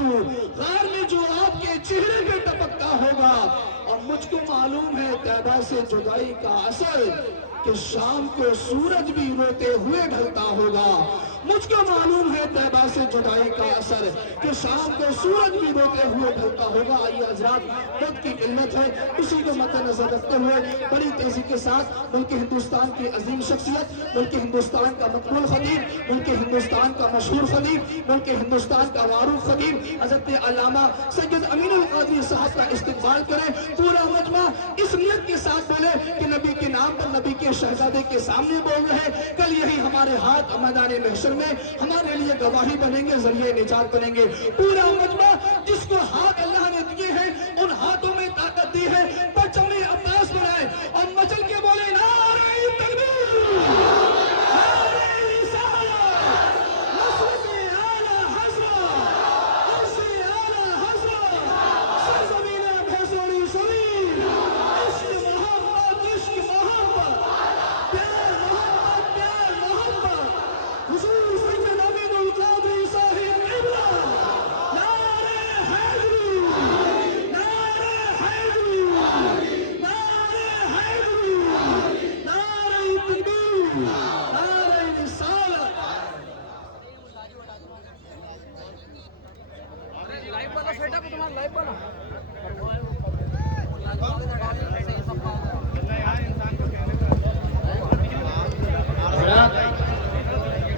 آنسو غار میں جو آپ کے چہرے پہ ٹپکتا ہوگا. اور مجھ کو معلوم ہے طیبہ سے جدائی کا اثر کہ شام کو سورج بھی روتے ہوئے ڈھلتا ہوگا. مجھ کو معلوم ہے طیبہ سے جدائی کا اثر کہ شام کو سورج بھی روتے ہوئے ڈھلتا ہوگا. آئیے حضرات، وقت کی قلت ہے، اسی کو مد نظر رکھتے ہوئے بڑی تیزی کے ساتھ ملک ہندوستان کی عظیم شخصیت، ملک ہندوستان کا مقبول خطیب، ملک ہندوستان کا مشہور خطیب، ملک ہندوستان کا معروف خطیب حضرت علامہ سید امین القادری صاحب کا استقبال کریں. پورا مجمع اس نیت کے ساتھ بولے کہ نبی کے نام پر نبی کے شہزادے کے سامنے بول رہے. کل یہی ہمارے ہاتھ میدان محشر میں ہمارے لیے گواہی بنیں گے، ذریعے نجات بنیں گے. پورا مجمع جس کو ہاتھ اللہ نے دیے ہیں ان ہاتھوں میں طاقت دی ہے، پرچم عباس بنائے اور مچل کے بولے نعرہ تکبیر، نعرہ رسالت، نصرت اعلیٰ حضرت، عرش اعلیٰ حضرت، سرزمین بھیسوری شریف، عشق محبت، عشق محبت، پیار محبت، پیار محبت، حضور سید امین القادری صاحب قبلہ. نعرہ حیدری، نعرہ حیدری، نعرہ حیدری، نعرہ تکبیر، نعرہ رسالت. لائیو والا سیٹ اپ تمہارا لائیو والا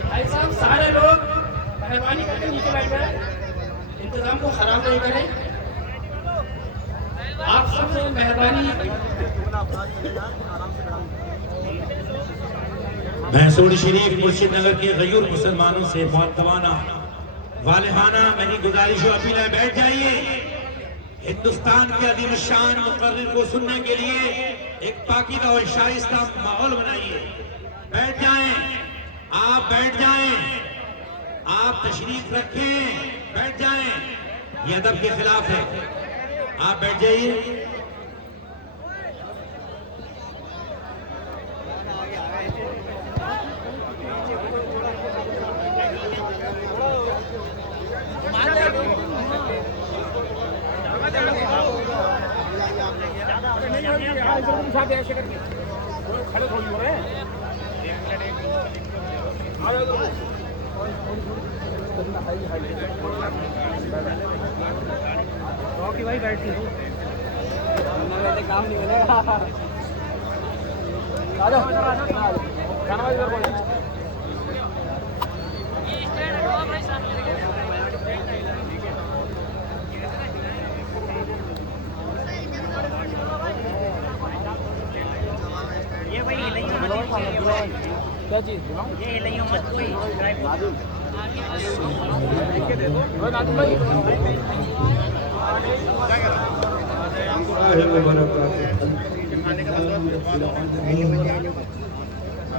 بھائی صاحب سارے لوگ مہربانی کر کے نیچے بیٹھ جائیں، انتظام کو خراب نہیں کریں. آپ سب سے مہربانی. بھینسوڑی شریف مرشد نگر کے غیور مسلمانوں سے مؤدبانہ والہانہ میری گزارش و اپیل ہے، بیٹھ جائیے. ہندوستان کے عظیم الشان مقرر کو سننے کے لیے ایک پاکیزہ اور شائستہ ماحول بنائیے. بیٹھ جائیں، آپ بیٹھ جائیں، آپ تشریف رکھیں، بیٹھ جائیں. یہ ادب کے خلاف ہے. آپ بیٹھ جائیے. روکی بھائی بیٹھتی ہوں کام نہیں ملے گا. کیا چیز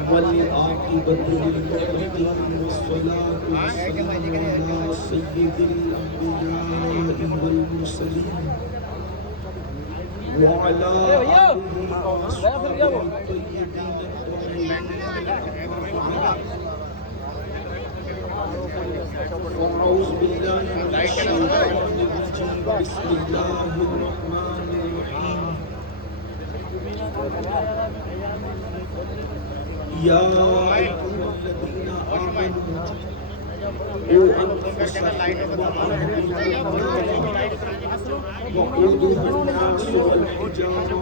والعاقبة للمتقين والصلاة والسلام على سيد الأنبياء والمرسلين وعلى آله وأصحابه الطيبين وأعوذ بالله من الشيطان الرجيم. بسم الله الرحمن الرحيم. يا أيها الذين آمنوا قوا أنفسكم وقودها الناس والحجارة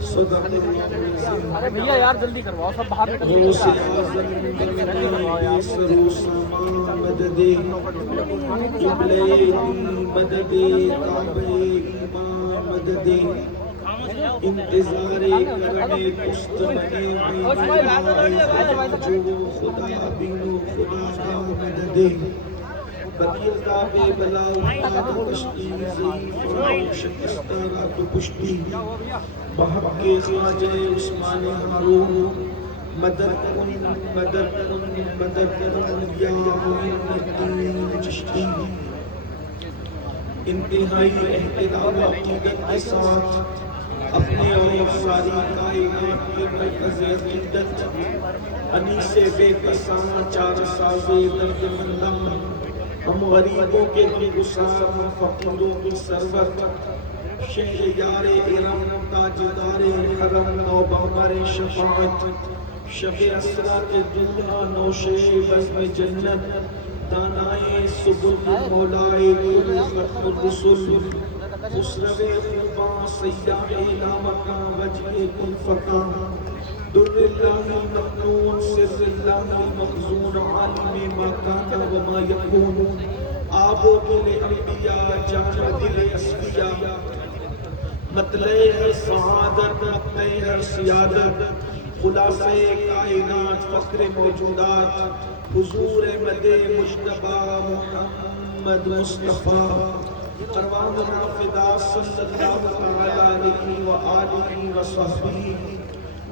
صدق الله العظيم. ارے بھیا یار جلدی کرواؤ، سب باہر نکل غوث اعظم یسر و سما مدد قبلہ مدد تابع امام مدد انتظار کرنے مستمعی جو خدا بینو خدا کا مدد بطیر تابع بلا اتاد پشتی ضعیف و شکستہ رات پشتی بحق کے خواجہ عثمان ہارون مدد کن مدد کن مدد کن یا معین الدین چشتی. انتہائی احترام و عقیدت کے ساتھ اپنے اور ساری کائنات کے مرکز عقیدت انیس بے قسام چار ساز درد مندم ہم غریبوں کے غمگسار، فقیروں کی سرور، شہر یار ارم، تاجدار حرم، نوبہار شفاعت، شب اسرا کے دلہا، نوشے بزم جنت، دانائے سبل مولائے کل ختم الرسل، خسرو خوباں سیاح لامکاں وجہ کل فقاں، در اللہ المکنون سر اللہ المخزون، عالم ما کان و ما یکون، آب و دل انبیاء جان و دل اصفیاء، مطلع ہر سعادت مقنع ہر سیادت، خلاصہ کائنات فخر موجودات، حضور مد مجتبی محمد مصطفیٰ، پروانہ فدا صلی اللہ تعالی علیہ وآلہ وصحبہ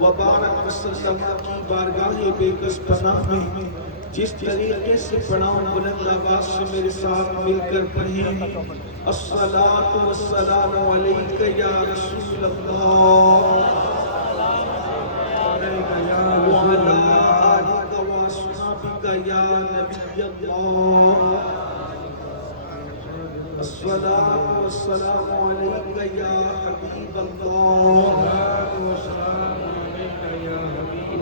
وبارک وسلم کی بارگاہ بے کس پناہ میں جس طریقے سے پڑھاؤں بلند آواز سے میرے ساتھ مل کر پڑھیں، الصلاۃ والسلام علیک یا رسول اللہ وعلی آلک واصحابک یا نبی اللہ، الصلاۃ والسلام علیک یا حبیب اللہ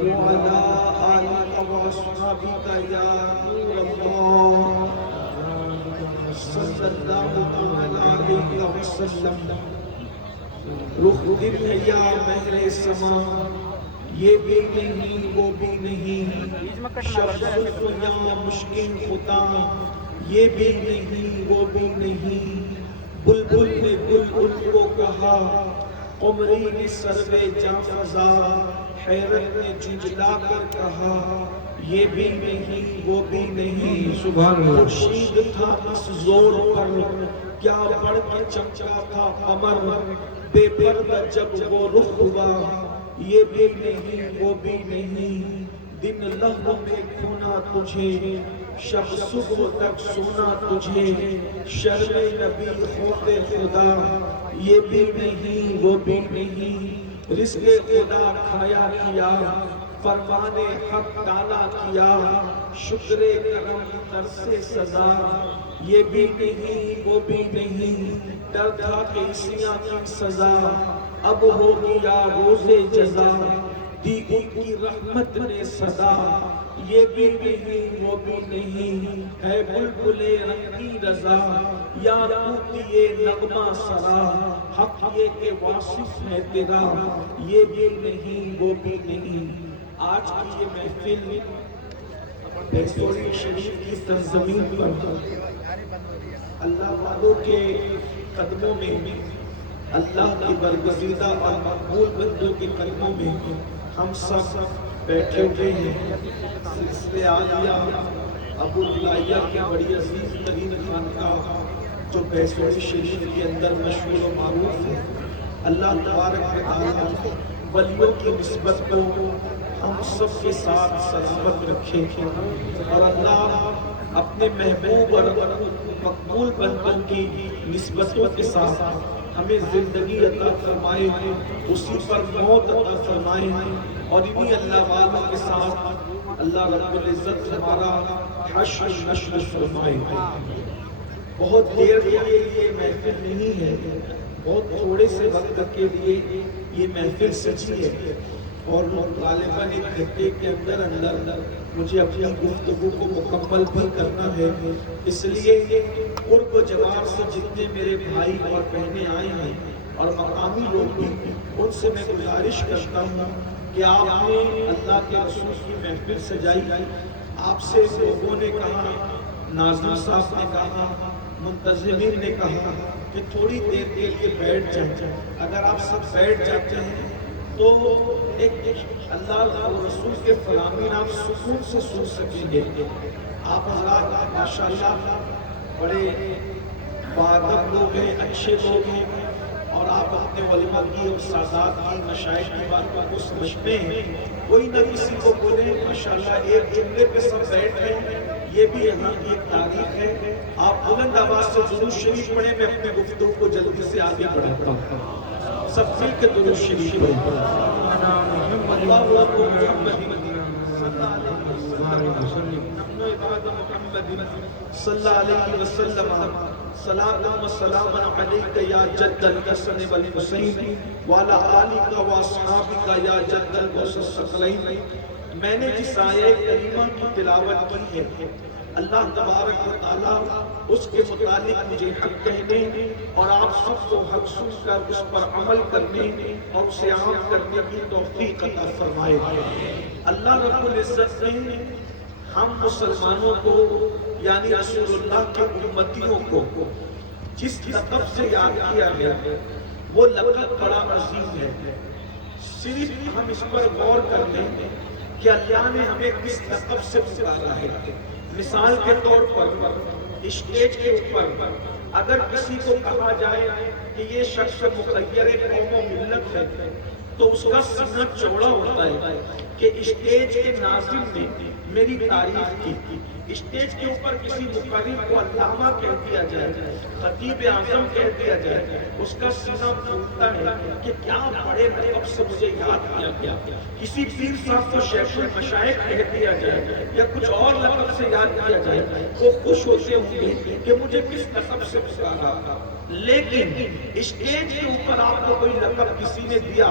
وعلی آلک واصحابک یا نور اللہ صلی اللہ علیہ وسلم۔ رخ دل ہے یا مہر سما، یہ بھی نہیں وہ بھی نہیں، شخص یا مشکل خطا، یہ بھی نہیں وہ بھی نہیں، بلبل نے گل ان کو کہا، قمری نے سروے جاں فضا، حیرت نے جھنجھلا کر کہا، یہ بھی نہیں وہ بھی نہیں، سبحان اللہ، خورشید تھا اس زور پر، کیا بڑھ کے چمکا تھا قمر، بے پردہ جب وہ رخ ہوا، یہ بھی نہیں وہ بھی نہیں، دن لہو میں کھونا تجھے، شب صبح تک سونا تجھے، شرم نبی خوف خدا، یہ بھی نہیں وہ بھی نہیں، رزق خدا کھایا کیا، فرمان حق ڈالا کیا، شکر کرم ترس سزا، یہ بھی نہیں وہ بھی نہیں، ڈر تھا کہ عیسیاں کی سزا اب ہوگی یا روز جزا، دی ان کی رحمت نے صدا، یہ بھی نہیں وہ بھی نہیں، ہے بلبل رنگ کی رضا، یا طوطی نغمہ سرا، حق یہ کہ واصف ہے تیرا، یہ بھی نہیں وہ بھی نہیں۔ آج کی یہ محفل بھیسوری شریف کی سرزمین پر اللہ والوں کے قدموں میں، اللہ کی برگزیدہ اور مقبول بندوں کے قدموں میں ہم سب بیٹھے ہوئے ہیں۔ سلسلہ عالیہ ابو العالیہ کی بڑی عزیز ترین خانقاہ جو بھیسوری شریف کے اندر مشہور و معروف ہے، اللہ تبارک و تعالیٰ ولیوں کی نسبت کو ہم سب کے ساتھ سلامت رکھے اور اللہ اپنے محبوب اور مقبول بندوں کی نسبتوں کے ساتھ ہمیں زندگی عطا فرمائے، اسی پر موت عطا فرمائے، اور انہی اللہ والوں کے ساتھ اللہ رب العزت ہمارا حشر نشر فرمائے۔ بہت دیر کے لیے محفل نہیں ہے، بہت تھوڑے سے وقت کے لیے یہ محفل سچی ہے، اور غالباً ایک گھنٹے کے اندر مجھے اپنی گفتگو کو مکمل بھی کرنا ہے، اس لیے قرب و جوار سے جتنے میرے بھائی اور بہنیں آئے ہیں اور مقامی لوگ بھی، ان سے میں گزارش کرتا ہوں کہ آپ نے اللہ کے رسول کی محفل سجائی، آپ سے لوگوں نے کہا، ناظم صاحب نے کہا، منتظمین نے کہا کہ تھوڑی دیر کے لیے بیٹھ جائیں۔ اگر آپ سب بیٹھ جاتے ہیں تو ایک اللہ اور رسول کے فرامین آپ سکون سے سن سکیں گے۔ آپ حضرات ماشاءاللہ بڑے باادب لوگ ہیں، اچھے لوگ ہیں، اور آپ اپنے علماء کی اور سادات کی مشائخ کی باتوں کو سمجھتے ہیں، کوئی نہ کسی کو بولیں ماشاءاللہ ایک جملے پہ سب بیٹھ ہیں، یہ بھی یہاں کی ایک تاریخ ہے۔ آپ بلند آواز سے درود شریف پڑھیں، میں اپنے گفتگو کو جلدی سے آگے بڑھاتا ہوں۔ سب مل کے درود شریف پڑھیں۔ اللہ محمد صلی اللہ علیہ وسلم محمد صلی اللہ علیہ وسلم صلاۃ و سلام علیک یا جد الحسن والحسین وعلی آلک و اصحابک یا جد الثقلین۔ میں نے جس آیہ کریمہ کی تلاوت کی ہے، اللہ تبارک و تعالیٰ اس کے متعلق مجھے حق کہنے اور آپ سب کو حق سن کر اس پر عمل کرنے اور اسے عام کرنے کی توفیق عطا فرمائے۔ اللہ رب العزت نے ہم مسلمانوں کو یعنی رسول اللہ کے امتیوں کو جس لقب سے یاد کیا گیا وہ لقب بڑا عظیم ہے۔ صرف ہم اس پر غور کر لیں کہ اللہ نے ہمیں کس لقب سے پکارا ہے۔ مثال کے طور پر اسٹیج کے اوپر اگر کسی کو کہا جائے کہ یہ شخص مخیر قوم و ملت ہے تو اس کا سینہ چوڑا ہوتا ہے کہ اسٹیج کے ناظم نے میری تعریف کی۔ اسٹیج کے اوپر کسی مقرر کو علامہ کہہ دیا جائے، خطیب اعظم کہہ دیا جائے، اس کا سینہ پھولتا ہے کہ کیا بڑے لقب سے مجھے یاد کیا گیا۔ کسی پیر صاحب کو شیخ المشائخ کہہ دیا جائے یا کچھ اور لقب سے یاد کیا جائے، وہ خوش ہوتے ہوں گے کہ مجھے کس لقب سے پکارا۔ لیکن اسٹیج کے اوپر آپ کو کوئی لقب کسی نے دیا،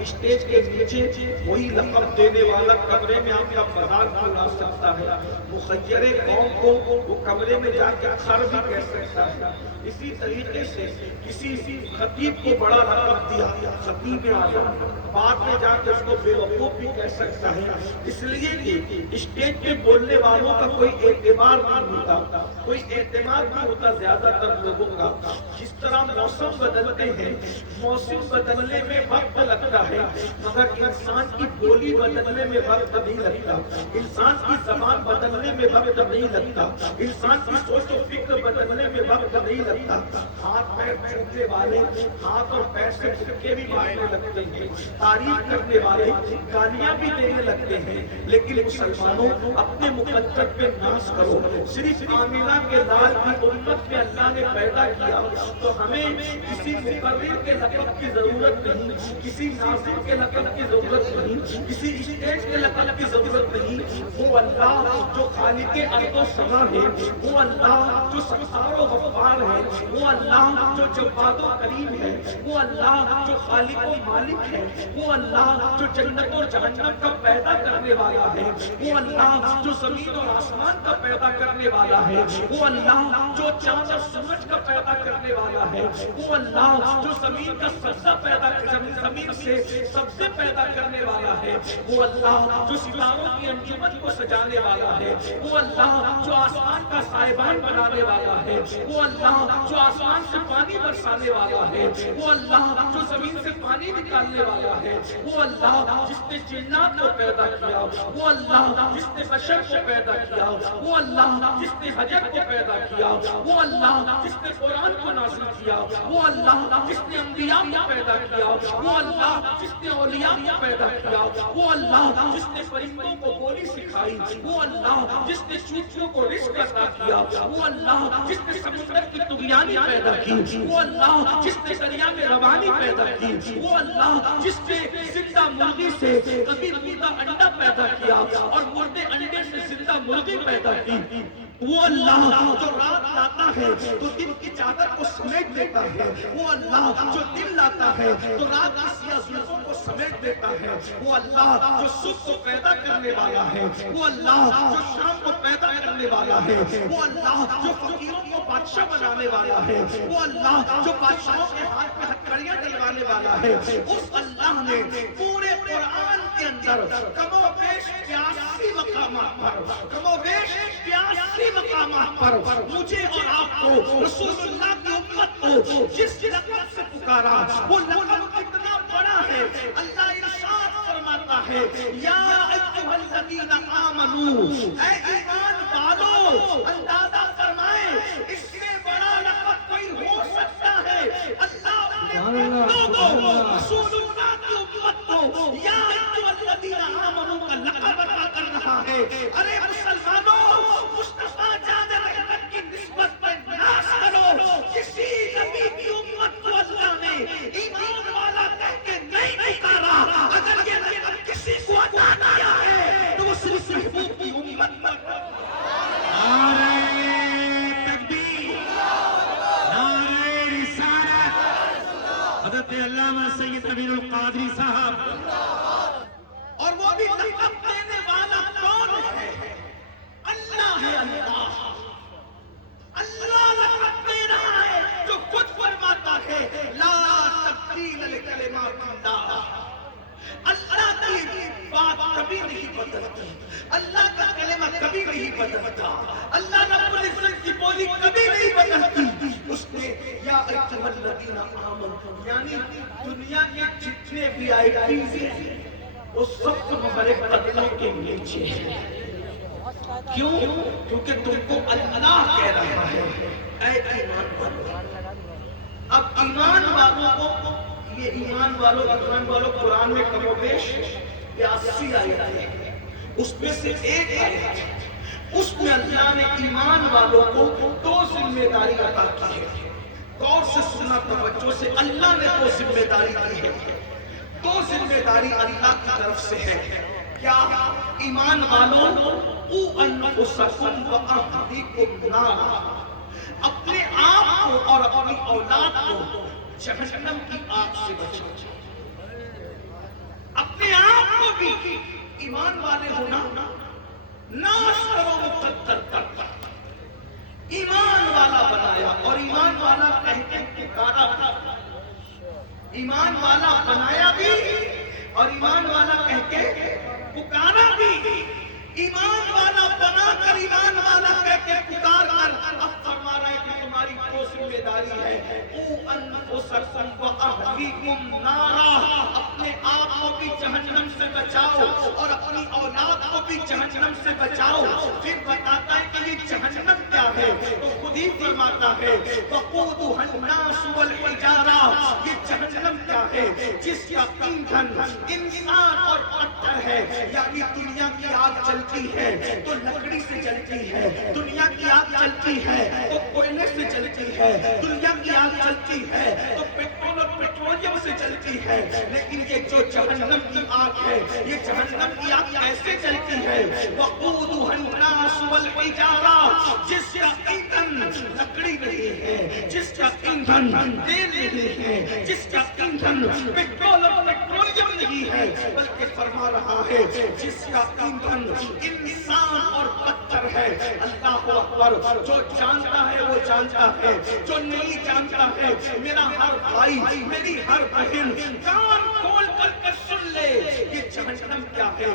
اسٹیج کے نیچے وہی لقب دینے والا کمرے میں آپ کا بازار کھلا سکتا ہے۔ مخیر قوم کو وہ کمرے میں جا کے خر بھی کہہ سکتا ہے۔ اسی طریقے سے کسی خطیب کو بڑا لقب دیا، خطیب اعظم، بعد میں جا کے اس کو بے وقوف بھی کہہ سکتا ہے۔ اس لیے کہ اسٹیج پہ بولنے والوں کا کوئی اعتبار نہیں ہوتا، کوئی اعتماد نہیں ہوتا زیادہ تر لوگوں کا۔ جس طرح موسم بدلتے ہیں، موسم بدلنے میں وقت لگتا ہے مگر انسان کی بولی بدلنے میں وقت نہیں لگتا، انسان کی زبان بدلنے میں وقت نہیں لگتا، انسان کی سوچ و فکر بدلنے میں وقت نہیں لگتا۔ ہاتھ پیر چھوٹنے والے ہاتھ اور پیر سے چھکے بھی مارنے لگتے ہیں، تعریف کرنے والے گالیاں بھی دینے لگتے ہیں۔ لیکن مسلمانوں اپنے مقدر پہ ناز کرو۔ صرف آمینہ کے لال کی امت میں اللہ نے پیدا کیا تو ہمیں کسی مقرر کے لقب کی ضرورت نہیں، کسی ناظم کے لقب کی ضرورت نہیں، کسی اسٹیج کے لقب کی ضرورت نہیں۔ وہ اللہ جو خالق ارض و سما ہے، وہ اللہ جو ستار و غفار ہے، وہ اللہ جو جواد و کریم ہے، وہ اللہ جو خالق و مالک ہے، وہ اللہ جو جنت اور جہنم کا پیدا کرنے والا ہے، وہ اللہ جو زمین اور آسمان کا پیدا کرنے والا ہے، وہ اللہ جو چاند اور سورج کا پیدا کرنے والا ہے، وہ اللہ جو زمین کا سبزہ پیدا زمین سے سبزے پیدا کرنے والا ہے، وہ اللہ جو ستاروں کی انجمن کو سجانے والا ہے، وہ اللہ جو آسمان کا سائبان بنانے والا ہے، وہ اللہ جو آسمان سے پانی برسانے والا ہے، وہ اللہ جو زمین سے پانی نکالنے والا ہے، وہ اللہ جس نے جنات کو پیدا کیا، وہ اللہ جس نے بشر کو پیدا کیا، وہ اللہ جس نے حجر کو پیدا کیا، وہ اللہ جس نے قرآن کو نازل کیا، وہ اللہ جس نے انبیاء کو پیدا کیا، وہ اللہ جس نے اولیاء کو پیدا کیا، وہ اللہ جس نے فرشتوں کو بولی سکھائی، وہ اللہ جس نے چوٹیوں کو رزق عطا کیا، وہ اللہ جس نے سمندر کی طغیانی پیدا کی، وہ اللہ جس نے دریا میں روانی پیدا کی، وہ اللہ جس نے زندہ مرغی سے کبھی مردہ انڈا پیدا کیا اور مردے انڈے سے زندہ مرغی پیدا کی، وہ اللہ جو رات لاتا ہے تو دن کی چادر کو سمیٹ دیتا ہے، وہ اللہ جو دن لاتا ہے تو رات کی سیاہ زلفوں کو سمیٹ دیتا ہے، وہ اللہ جو صبح کو پیدا کرنے والا ہے، وہ اللہ جو شام کو پیدا کرنے والا ہے، وہ اللہ جو فقیروں کو بادشاہ بنانے والا ہے، وہ اللہ جو بادشاہوں کے ہاتھ میں ہتھکڑیاں ڈلوانے والا ہے۔ اس اللہ نے پورے قرآن کے اندر کم و بیش 82 مقامات پر مجھے اور آپ کو رسول اللہ کی امت کو جس لقب سے پکارا وہ لقب کتنا بڑا ہے۔ اللہ ارشاد فرماتا ہے یا ایھا الذین آمنو، اے ایمان والو، اندازہ فرمائیں اس سے بڑا لقب کوئی ہو سکتا ہے؟ اللہ رسول اللہ کی امت کو یا ایھا الذین آمنو کا لقب عطا کر رہا ہے۔ ارے مسلمانوں، مصطفیٰ جان رحمت کی نسبت پہ ناز کرو۔ کسی نبی کی امت کو اللہ نے ایمان والا کہہ کے نہیں پکارا۔ اگر یہ لقب کسی کو عطا کیا ہے تو وہ صرف محبوب کی امت پر۔ علامہ سید امین القادری صاحب. اور وہ بھی لقب دینے والا کون ہے؟ اللہ ہے. اللہ لقب دے رہا ہے جو خود فرماتا ہے لا تبدیل لکلمات اللہ. اللہ کی بات کبھی نہیں بدلتی، اللہ کا کلمہ کبھی نہیں بدلتا، اللہ رب العزت کی بولی کبھی نہیں بدلتی. اس نے یا ایھا الذین آمنوا یعنی دنیا کے جتنے بھی آئیڈیز ہیں وہ سب تمہارے قدموں کے نیچے ہیں. کیوں؟ کیونکہ تم کو اللہ کہہ رہا ہے اے ایمان والو. اب ایمان والوں کو یہ ایمان والوں قرآن میں کم و بیش 82 آیتیں ہیں. اس میں سے ایک آیت ہے اس میں اللہ نے ایمان والوں کو 2 ذمہ داری عطا کی ہے. غور سے سننا توجہ سے. اللہ نے 2 ذمہ داری دی ہے. 2 ذمہ داری اللہ کی طرف سے ہے. کیا؟ ایمان والوں قوا انفسکم واہلیکم نارا. اپنے آپ کو اور اپنی اولاد کو جہنم کی آگ سے بچاؤ. اپنے آپ کو بھی ایمان والے ہونا ناش کرو مقدر کر ایمان والا بنایا. اور ایمان والا کہہ کے پکارا. ایمان والا بنایا بھی اور ایمان والا کہہ کے پکارا بھی. ایمان والا بنا کر ایمان والا کہہ کے پکار کر اب فرما رہا ہے کہ تمہاری 2 ذمہ داری ہے. قوا انفسکم واہلیکم نارا. اپنے آپ کو بھی جہنم سے بچاؤ اور اپنی اولاد کو بھی جہنم سے بچاؤ. پھر بتاتا ہے کہ یہ جہنم کیا ہے تو خود ہی فرماتا ہے وقودها الناس والحجارہ. یہ جہنم کیا ہے؟ جس کا ایندھن انسان اور پتھر ہے. یعنی دنیا کی آگ چلتی ہے تو لکڑی سے چلتی ہے. دنیا کی آگ چلتی ہے تو کوئلے سے چلتی ہے. دنیا کی آگ چلتی ہے تو پیٹرول اور پیٹرولیم سے چلتی ہے. لیکن یہ جو جہنم کی آگ ہے یہ جہنم کی آگ ایسے چلتی ہے وقودها الناس والحجارہ. جس کا ایندھن لکڑی نہیں ہے، جس کا ایندھن تیل نہیں ہے، جس کا ایندھن پیٹرول اور پیٹرولیم نہیں ہے، بلکہ فرما رہا ہے جس کا ایندھن انسان اور پتھر ہے. اللہ اکبر. جو جانتا ہے وہ جانتا ہے، جو نہیں جانتا ہے میرا ہر بھائی میری ہر بہن کان کھول کر سن لے یہ جہنم کیا ہے.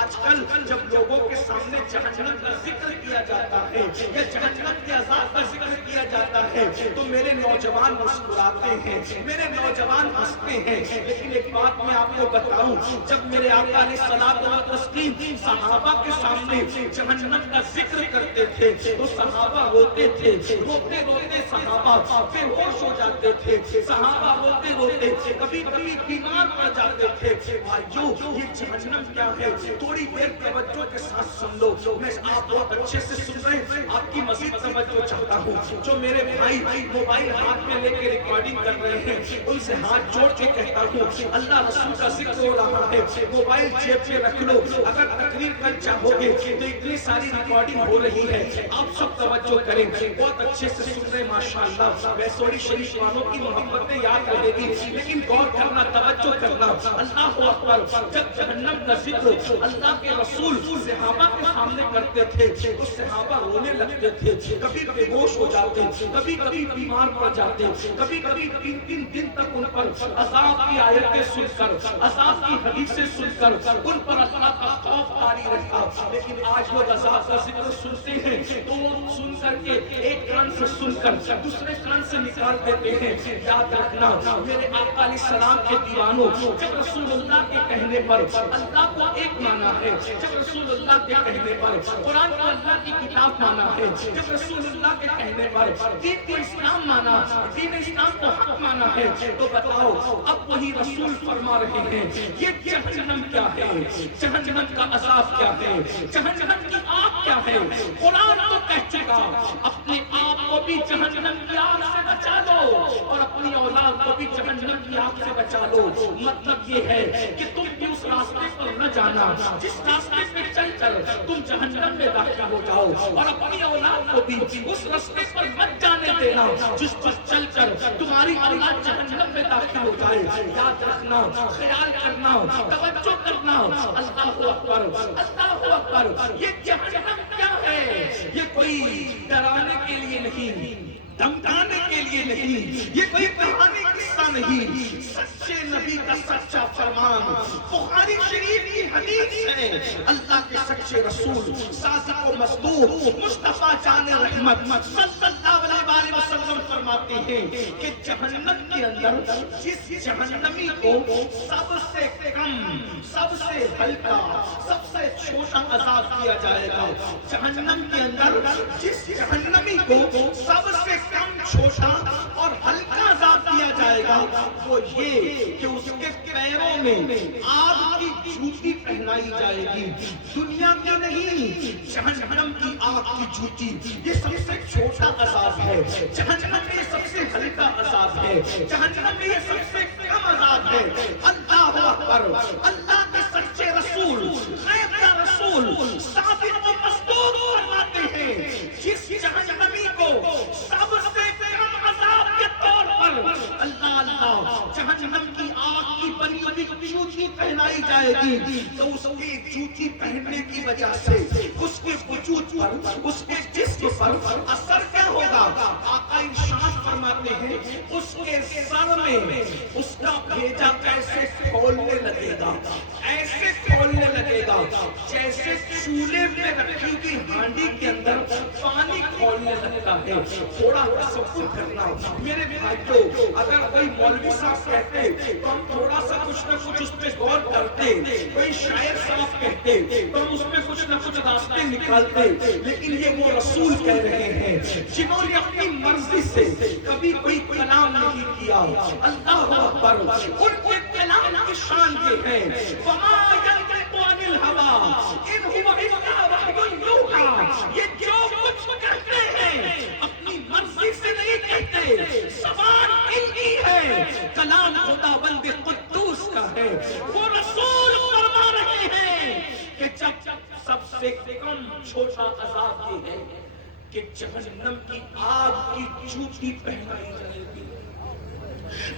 آج کل جب لوگوں کے سامنے جہنم کا ذکر کیا جاتا ہے یا جہنم کے عذاب کا ذکر کیا جاتا ہے تو میرے نوجوان مسکراتے ہیں، میرے نوجوان ہنستے ہیں. لیکن ایک بات میں آپ کو بتاؤں، جب میرے آقا علیہ الصلوۃ والتسلیم صحابہ کے سامنے جہنم کا ذکر کرتے تھے تو صحابہ روتے تھے. روتے روتے صحابہ بے ہوش ہو جاتے تھے. صحابہ روتے روتے کبھی کبھی بیمار پڑ جاتے تھے. بھائیو یہ جہنم کیا ہے تھوڑی دیر توجہ کے ساتھ سن لو. میں آپ بہت اچھے سے سن رہے ہیں، آپ کی مزید توجہ چاہتا ہوں. جو میرے بھائی موبائل ہاتھ میں لے کے ریکارڈنگ کر رہے ہیں ان سے ہاتھ جوڑ کے کہتا ہوں اللہ رسول کا ذکر ہو رہا ہے، موبائل جیب میں رکھ لو. اگر تقریر کر چاہو گے تو اتنی ساری ریکارڈنگ ہو رہی ہے، آپ سب توجہ کریں. بہت اچھے سے سن رہے ماشاءاللہ. ویسوری شریف والوں کی محبتیں یاد رہے گی لیکن غور کرنا، توجہ کرنا. اللہ اکبر. جب جہنم کا ذکر اللہ کے رسول صحابہ کے سامنے کرتے تھے تو صحابہ رونے لگتے تھے. کبھی بے ہوش ہو جاتے، کبھی کبھی بیمار پڑ جاتے، کبھی کبھی 3 دن تک ان پر عذاب کی آیتیں سن کر، عذاب کی حدیثیں سن کر ان پر اللہ کا خوف طاری رہتا. لیکن آج وہ عذاب کا ذکر سنتے ہیں تو سن کر کے ایک کان سے سن کر دوسرے کان سے نکال دیتے ہیں. یاد رکھنا میرے آقا علیہ السلام کے دیوانوں، جب رسول اللہ کے کہنے پر اللہ کو ایک مانا ہے، جب رسول اللہ کے کہنے پر قرآن کو اللہ کی کتاب مانا ہے، جب رسول اللہ کے کہنے پر دین کو اسلام مانا، دین اسلام کو حق مانا ہے تو بتاؤ اب وہی رسول فرما رہے ہیں یہ جہنم کیا ہے، جہنم کا عذاب کیا ہے، جہنم کی آگ کیا ہے. قرآن تو کہہ چکا اپنے آپ کو بھی جہنم کی آگ سے بچا لو اور اپنی اولاد کو بھی جہنم کی آگ سے بچا لو. مطلب یہ ہے کہ تم بھی اس راستے پر نہ جانا جس راستے پہ چل کر تم جہنم میں داخل ہو جاؤ اور اپنی اولاد کو بھی اس راستے پر مت جانے دینا جس پر چل کر تمہاری اولاد جہنم میں داخل ہو جائے. یاد رکھنا، خیال کرنا، توجہ کرنا. اللہ اکبر، اللہ اکبر. یہ جہنم کیا ہے؟ یہ کوئی ڈرانے کے لیے نہیں، دھمکانے کے لیے نہیں، یہ کوئی کہانی قصہ نہیں. سچے نبی کا سچا فرمان بخاری شریف کی حدیث ہے. اللہ کے سچے رسول صادق و مصدوق مصطفیٰ جان رحمت صلی اللہ علیہ وسلم فرماتے ہیں کہ جہنم کے اندر جس جہنمی کو سب سے کم، سب سے ہلکا، سب سے چھوٹا عذاب دیا جائے گا. جہنم کے اندر جس جہنمی کو سب سے کم، چھوٹا اور ہلکا عذاب دیا جائے گا وہ یہ کہ اس کے پیروں میں آگ کی جوتی پہنائی جائے گی. دنیا میں نہیں، جہنم کی آگ کی جوتی. یہ سب سے چھوٹا عذاب ہے. جہنم میں یہ سب سے ہلکا عذاب ہے. جہنم میں یہ سب سے کم عذاب ہے. اللہ اکبر. اللہ کے سچے رسول، غیب کا رسول ثابت و مصدوق فرماتے ہیں جس جہنمی کو سب سے کم عذاب کے طور پر اللہ جہنم کی آگ کی بنی ہوئی جوتی پہنائی جائے گی تو اس کی جوتی پہننے کی وجہ سے اس کے وجود پر، اس کے جسم پر اثر کیا ہوگا؟ آقا ارشاد فرماتے ہیں اس کے سر میں اس کا بھیجا ایسے کھولنے لگے گا، ایسے کھولنے لگے گا جیسے چولہے میں رکھی ہوئی ہانڈی کے اندر پانی کھولنے لگتا ہے. تھوڑا تصور کرنا میرے بھائیوں، اگر کوئی مولوی صاحب کہتے تو ہم تھوڑا سا کچھ نہ کچھ اس پہ غور کرتے، کوئی شاعر صاحب کہتے تو ہم اس میں کچھ نہ کچھ راستے نکالتے. لیکن یہ وہ رسول کہہ رہے ہیں جنہوں نے اپنی مرضی سے کبھی کوئی کلام نہیں کیا. اللہ اکبر. ان کے کلام کی شان یہ ہے وما ينطق عن الهوى ان هو الا وحی یوحی. یہ جو کچھ کہتے ہیں اپنی مرضی سے نہیں کہتے، زبان ان کی ہے، کلام خداوند قدوس کا ہے. وہ رسول فرما رہے ہیں کہ جب سب سے کم چھوٹا عذاب یہ ہے کہ جہنم کی آگ کی جوتی پہنائی جائے گی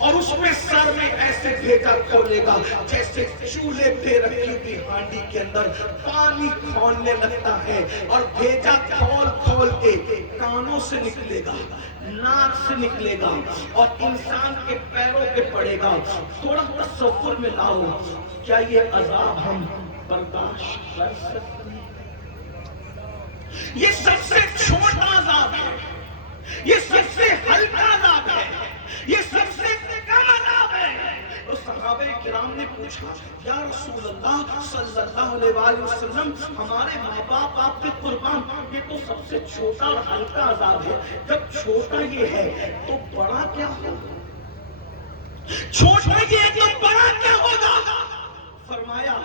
اور اس میں سر میں ایسے بھیجا کھولے گا جیسے چولہے پہ رکھی ہوئی ہانڈی کے اندر پانی کھولنے لگتا ہے. اور بھیجا کھول کھول کے کانوں سے نکلے گا، ناک سے نکلے گا اور انسان کے پیروں پہ پڑے گا. تھوڑا تصور میں لاؤ، کیا یہ عذاب ہم برداشت کر سکتے ہیں؟ یہ سب سے چھوٹا عذاب ہے، یہ سب سے ہلکا عذاب ہے، یہ سب سے کم عذاب ہے. تو صحابہ کرام نے پوچھا یا رسول اللہ صلی اللہ علیہ وآلہ وسلم، ہمارے ماں باپ آپ کے قربان، یہ تو سب سے چھوٹا اور ہلکا عذاب ہے. جب چھوٹا یہ ہے تو بڑا کیا ہوگا؟ چھوٹا یہ ہے تو بڑا کیا ہوگا؟ فرمایا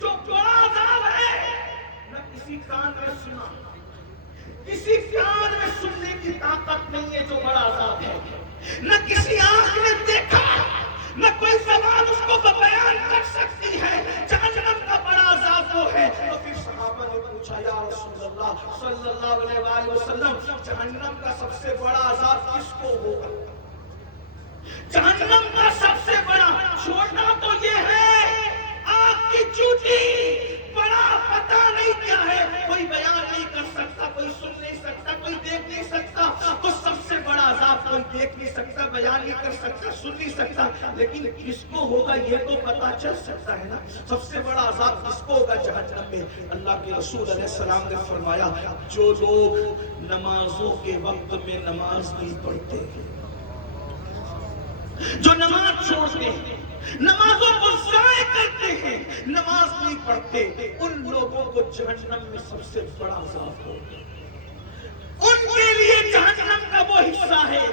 جو بڑا عذاب ہے نہ کسی کان میں سنا، کسی کان میں سننے کی طاقت نہیں ہے جو بڑا عذاب ہے، نہ کسی آنکھ نے دیکھا، نہ کوئی زبان اس کو بیان کر سکتی ہے. جہنم کا بڑا عذاب وہ ہے. تو پھر صحابہ نے پوچھا یا رسول اللہ صلی اللہ علیہ وآلہ وسلم، جہنم کا سب سے بڑا عذاب کس کو ہوگا؟ جہنم کا سب سے بڑا، چھوٹا تو یہ ہے آگ کی چوٹی، بڑا پتہ نہیں کیا ہے، کوئی بیان نہیں کر سکتا، کوئی سن نہیں سکتا، کوئی دیکھ نہیں سکتا. تو سب سے بڑا عذاب کوئی دیکھ نہیں سکتا، بیان نہیں کر سکتا، سن نہیں سکتا، لیکن کس کو ہوگا یہ تو پتہ چل سکتا ہے نا. سب سے بڑا عذاب کس کو ہوگا جہنم میں؟ اللہ کے رسول علیہ السلام نے فرمایا جو لوگ نمازوں کے وقت میں نماز نہیں پڑھتے، جو نماز چھوڑتے ہیں، نمازوں کو ضائع کرتے ہیں، نماز نہیں پڑھتے، ان لوگوں کو جہنم میں سب سے بڑا عذاب ہوگا. ان کے لیے جہنم کا وہ حصہ ہے.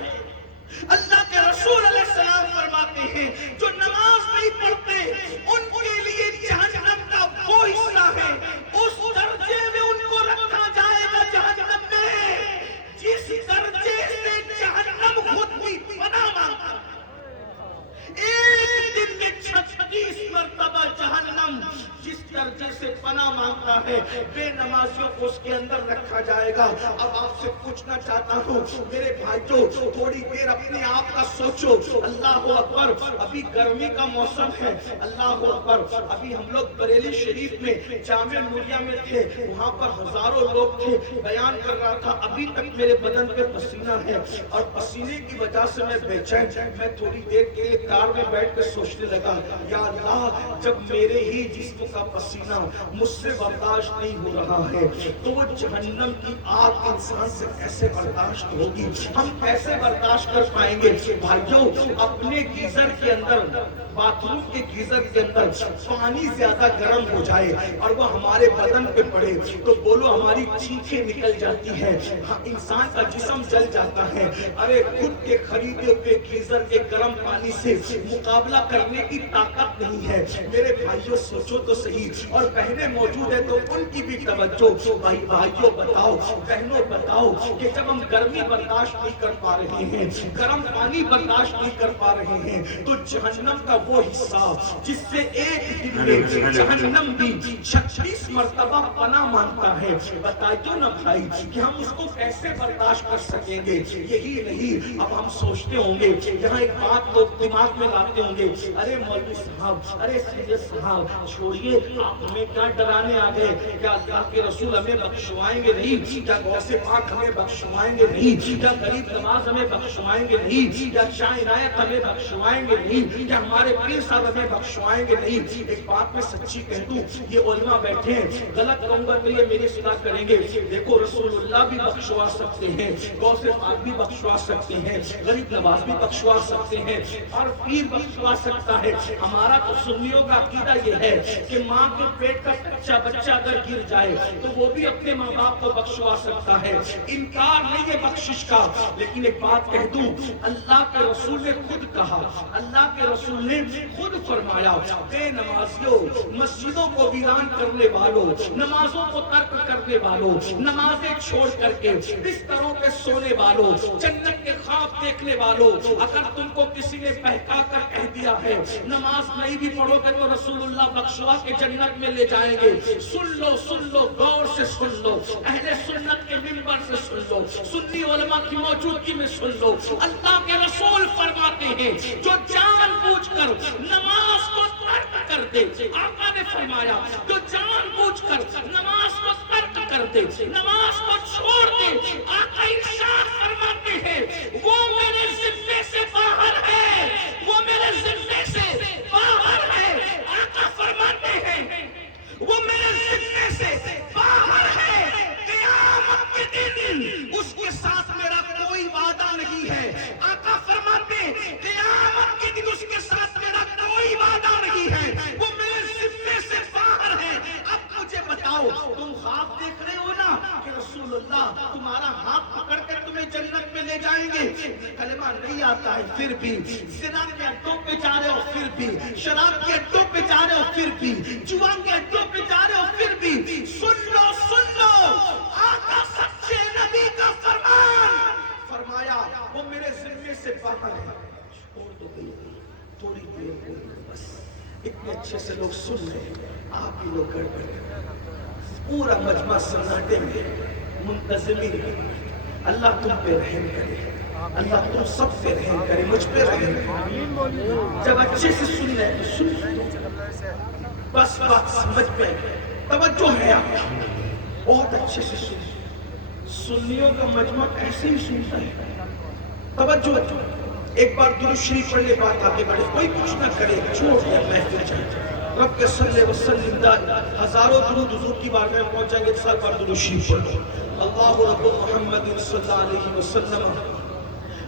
اللہ کے رسول علیہ السلام فرماتے ہیں جو نماز نہیں پڑھتے ان کے لیے جہنم کا وہ حصہ ہے. اس درجے میں ان کو رکھا جائے گا جہنم میں جس درجے سے جہنم خود بھی پناہ مانگتا ہے. ایک دن میں 36 مرتبہ جہنم جس درجے سے پناہ مانگتا ہے، بے نمازیوں کو اس کے اندر اندر رکھا جائے گا۔ اب آپ سے پوچھنا چاہتا ہوں میرے بھائیوں، تھوڑی دیر اپنے آپ کا سوچو۔ اللہ اکبر، ابھی گرمی کا موسم ہے، اللہ اکبر، ابھی ہم لوگ بریلی شریف میں جامع نوریہ میں تھے، وہاں پر ہزاروں لوگ تھے، بیان کر رہا تھا، ابھی تک میرے بدن پہ پسینہ ہے اور پسینے کی وجہ سے میں بے چین۔ میں تھوڑی دیر کے لیے کار میں بیٹھ کے سوچنے لگا، یا اللہ، جب میرے ہی جسم کا پسینہ مجھ سے برداشت نہیں ہو رہا ہے تو وہ جہنم کی آگ انسان سے کیسے برداشت ہوگی؟ ہم کیسے برداشت کر پائیں گے؟ بھائیوں، اپنے گیزر کے اندر، باتھ روم کے گیزر کے اندر پانی زیادہ گرم ہو جائے اور وہ ہمارے بدن پہ پڑے تو بولو ہماری چیخیں نکل جاتی ہے، انسان کا جسم جل جاتا ہے۔ ارے خود کے خریدے ہوئے گیزر کے گرم پانی سے مقابلہ کرنے کی طاقت نہیں ہے۔ میرے بھائیوں سوچو تو صحیح، اور بہنیں موجود ہیں تو ان کی بھی توجہ۔ بھائیوں بتاؤ، بہنوں بتاؤ کہ جب ہم گرمی برداشت نہیں کر پا رہے ہیں، گرم پانی برداشت نہیں کر پا رہے ہیں، تو جہنم کا وہ حصہ جس سے ایک دن میں جہنم بھی 36 مرتبہ پناہ مانگتا ہے، بتائیے نا بھائی کہ ہم اس کو کیسے برداشت کر سکیں گے؟ یہی نہیں، اب ہم سوچتے ہوں گے، یہاں ایک بات لوگ دماغ میں لاتے ہوں گے، ارے مولوی صاحب، ارے سید صاحب، چھوڑیے، آپ ہمیں کیا ڈرانے آ گئے؟ کیا اللہ کے رسول ہمیں بخشوائیں گے نہیں؟ کیا غوث پاک ہمیں بخشوائیں گے نہیں؟ کیا غریب نواز ہمیں بخشوائیں گے نہیں؟ کیا شاہ عنایت ہمیں بخشوائیں گے نہیں؟ کیا ہمارے پیر صاحب ہمیں بخشوائیں گے نہیں؟ ایک بات میں سچی کہہ دوں، یہ علماء بیٹھے ہیں، غلط کہوں گا تو یہ میری اصلاح کریں گے، دیکھو رسول اللہ بھی بخشوا سکتے ہیں، غوث پاک بھی بخشوا سکتے ہیں، غریب نواز بھی بخشوا سکتے ہیں، اور پیر بخشوا سکتا ہے۔ ہمارا تو سنیوں کا عقیدہ یہ ہے کہ ماں کے پیٹ کا بچہ اگر گر جائے تو وہ بھی اپنے ماں باپ کو بخشوا سکتا ہے، انکار نہیں ہے بخشش کا۔ لیکن ایک بات کہہ دوں، اللہ کے رسول نے خود کہا، اللہ کے رسول نے خود فرمایا، بے نمازیوں، مسجدوں کو ویران کرنے والوں، نمازوں کو ترک کرنے والوں، نمازیں چھوڑ کر کے بستروں پہ سونے والوں، جنت کے خواب دیکھنے والوں، اگر تم کو کسی نے بہکا کر کہہ دیا ہے نماز نہیں بھی پڑھو گے تو رسول اللہ بخشوا کے جنت میں لے جائیں گے، سن لو، غور سے سن لو، اہل سنت کے منبر سے سن لو، سنی علماء کی موجودگی میں سن لو، اللہ کے رسول فرماتے ہیں جو جان بوجھ کر نماز کو ترک کر دے، آقا نے فرمایا جو جان بوجھ کر نماز کو ترک کر دے، نماز کو چھوڑ دے، آقا ارشاد فرماتے ہیں وہ میرے ذمے سے باہر ہے، وہ میرے ذمے سے باہر ہے، آقا فرماتے ہیں وہ میرے ذمے سے باہر ہے، قیامت کے دن اس کے ساتھ میرا کوئی وعدہ نہیں ہے، آقا فرماتے ہیں قیامت کے دن اس کے ساتھ میرا کوئی وعدہ نہیں ہے، وہ میرے ذمے سے باہر ہے۔ اب مجھے بتاؤ، تم خواب دیکھ رہے ہو نا کہ رسول اللہ تمہارا ہاتھ پکڑ کر تمہیں جنت میں لے جائیں گے، کلمہ نہیں آتا ہے پھر بھی، زنا کے اڈوں پہ جا رہے ہو پھر بھی، شراب کے اڈوں پہ جا رہے ہو پھر بھی، جوا کے اڈوں پہ جا رہے ہو پھر بھی، سن لو، آقا سچے نبی کا فرمان، فرمایا وہ میرے ذمے سے باہر ہے، چھوڑ دو گئی تھوڑی دیر ہوئی بس، اتنے اچھے سے لوگ سن رہے ہیں، آپ ہی لوگ گڑبڑ پورا مجمع سناٹے میں منتظمین، اللہ تم پہ رحم کرے، اللہ تم سب پہ رحم کرے، مجھ پہ رحم کرے، جب اچھے سے سن رہے تو سن رہے، بس بات سمجھ پہ توجہ ہے، آپ بہت اچھے سے سن، سنیوں کا مجمع ایسے ہی سنتا ہے، توجہ، ایک بار درود شریف پڑھ لے بات آگے بڑھے، کوئی کچھ نہ کرے، چھوڑ دے محفل جائے، رب کے صلی وسلم دا ہزاروں درود حضور کی بارگاہ میں پہنچ جائیں گے، سال بار درود شریف پڑھو، اللہ رب محمد صلی اللہ علیہ وسلم،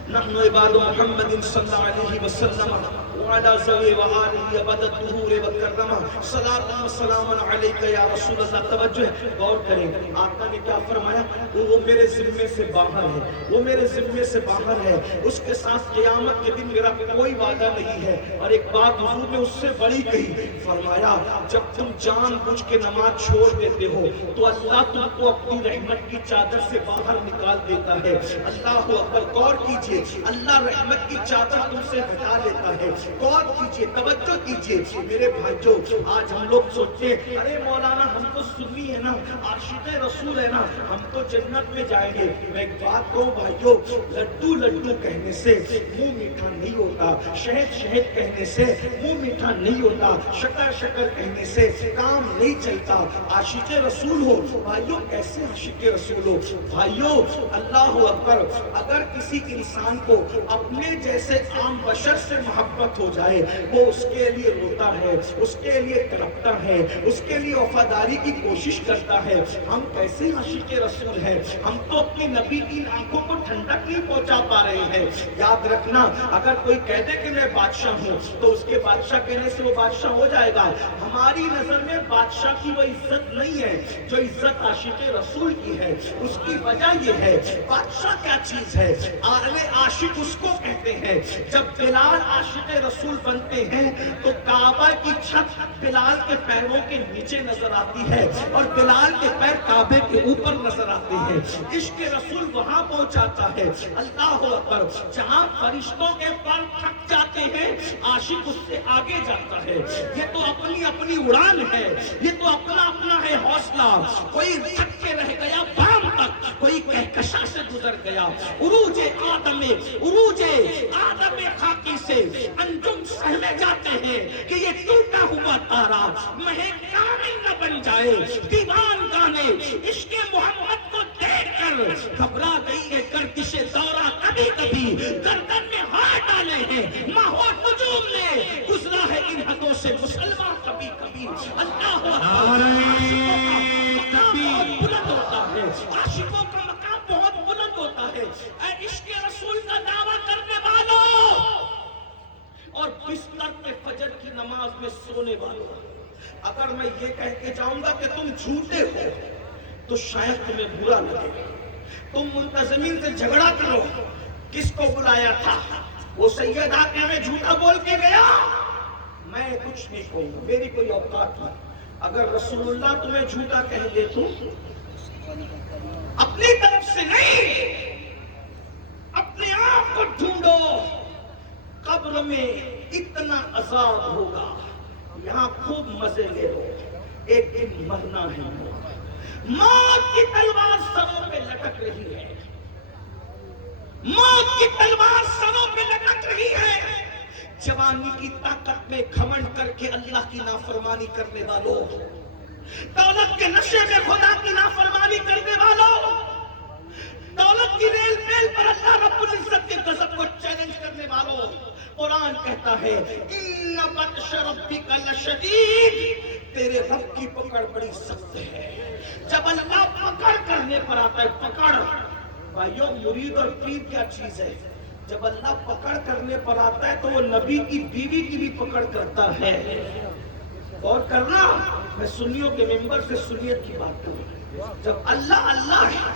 نحن عباد محمد صلی اللہ علیہ وسلم، وعلى ذوي وآله أبد الدهور والكرمة صلاة وسلام عليك يا رسول اللہ۔ توجہ ہے، غور کریں، آقا نے کیا فرمایا؟ وہ میرے ذمے سے باہر ہے، وہ میرے ذمے سے باہر ہے، اس کے ساتھ قیامت کے دن میرا کوئی وعدہ نہیں ہے۔ اور ایک بات حضور نے اس سے بڑی کہی، فرمایا جب تم جان بوجھ کے نماز چھوڑ دیتے ہو تو اللہ تم کو اپنی رحمت کی چادر سے باہر نکال دیتا ہے۔ اللہ اکبر، غور کیجئے، کیجئے، اللہ رحمت کی چادر تم سے ہٹا لیتا ہے۔ غور کیجئے، توجہ کیجئے میرے بھائیوں، آج ہم لوگ سوچتے ہیں ارے مولانا ہم تو سنی ہے نا، عاشق رسول ہے نا، ہم تو جنت میں جائیں گے۔ میں ایک بات کہوں بھائیوں، لڈو لڈو کہنے سے منہ میٹھا نہیں ہوتا، شہد شہد کہنے سے منہ میٹھا نہیں ہوتا، شکر شکر کہنے سے کام نہیں چلتا۔ عاشق رسول ہو بھائیوں، کیسے عاشق رسول ہو بھائیوں؟ اللہ اکبر، اگر کسی انسان کو اپنے جیسے عام بشر سے محبت ہو جائے، وہ اس کے لیے روتا ہے، اس کے لیے تڑپتا ہے، اس کے لیے وفاداری کی کوشش کرتا ہے۔ ہم کیسے عاشق رسول ہیں؟ ہم تو اپنی نبی کی آنکھوں کو ٹھنڈک نہیں پہنچا پا رہے ہیں۔ یاد رکھنا، اگر کوئی کہہ دے کہ میں بادشاہ ہوں تو اس کے بادشاہ کہنے سے وہ بادشاہ ہو جائے گا۔ ہماری نظر میں بادشاہ کی وہ عزت نہیں ہے جو عزت عاشق رسول کی ہے۔ اس کی وجہ یہ ہے، بادشاہ کیا چیز ہے؟ عاشق اس کو کہتے ہیں۔ جب بلال عاشق رسول بنتے ہیں تو کعبہ کی چھت بلال کے پیروں کے نیچے نظر آتی ہے اور بلال کے پیر کعبے کے اوپر نظر آتے ہیں۔ عشق رسول وہاں پہنچاتا ہے، اللہ اکبر، جہاں فرشتوں کے پر تھک جاتے ہیں عاشق اس سے آگے جاتا ہے۔ یہ تو اپنی اپنی اڑان ہے، یہ تو اپنا اپنا ہے حوصلہ۔ کوئی تھک کے رہ گیا بام تک، کوئی کہکشاں سے گزر گیا۔ عروج آدم خاکی سے انجم سہمے جاتے ہیں کہ یہ ٹوٹا ہوا تارا مہے کامل نہ بن جائے۔ دیوان گانے عشق محمد کو دیکھ کر گھبرا گئی ہے گردش دورہ، کبھی کبھی گردن میں ہاتھ ڈالے ہیں ماہو نجوم نے، گزرا ہے ان حدوں سے مسلمان کبھی کبھی۔ اللہ بلند ہوتا ہے، عاشقوں کا مقام بہت بلند ہوتا ہے۔ اے عشق رسول کا دعویٰ کرنے والوں اور بستر پہ فجر کی نماز میں سونے والوں، اگر میں یہ کہہ کے جاؤں گا کہ تم جھوٹے ہو تو شاید تمہیں برا لگے۔ تم منتظمین سے جھگڑا کرو، کس کو بلایا تھا؟ وہ سید آقا میں جھوٹا بول کے گیا، میں کچھ نہیں کہوں گا، میری کوئی اوقات نہیں۔ اگر رسول اللہ تمہیں جھوٹا کہہ دے تو اپنی طرف سے نہیں، اپنے آپ کو ڈھونڈو۔ قبر میں اتنا عذاب ہوگا، یہاں خوب مزے لے لو، ایک دن مرنا ہے۔ موت کی تلوار سروں پہ لٹک رہی ہے، موت کی تلوار سروں پہ لٹک رہی ہے۔ جوانی کی طاقت میں گھمنڈ کر کے اللہ کی نافرمانی کرنے والوں، دولت کے نشے میں خدا کی نافرمانی کرنے والوں، دولت کی ریل میل پر اللہ رب العزت کے غضب کو چیلنج کرنے والوں، قرآن کہتا ہے ان بطش ربک لشدید، تیرے رب کی پکڑ بڑی سخت ہے۔ جب اللہ پکڑ کرنے پر آتا ہے، پکڑ بھائیوں، مرید اور پیر کیا چیز ہے؟ جب اللہ پکڑ کرنے پر آتا ہے تو وہ نبی کی بیوی کی بھی پکڑ کرتا ہے۔ اور کرنا، میں سنیوں کے ممبر سے سنیت کی بات کروں، جب اللہ اللہ ہے،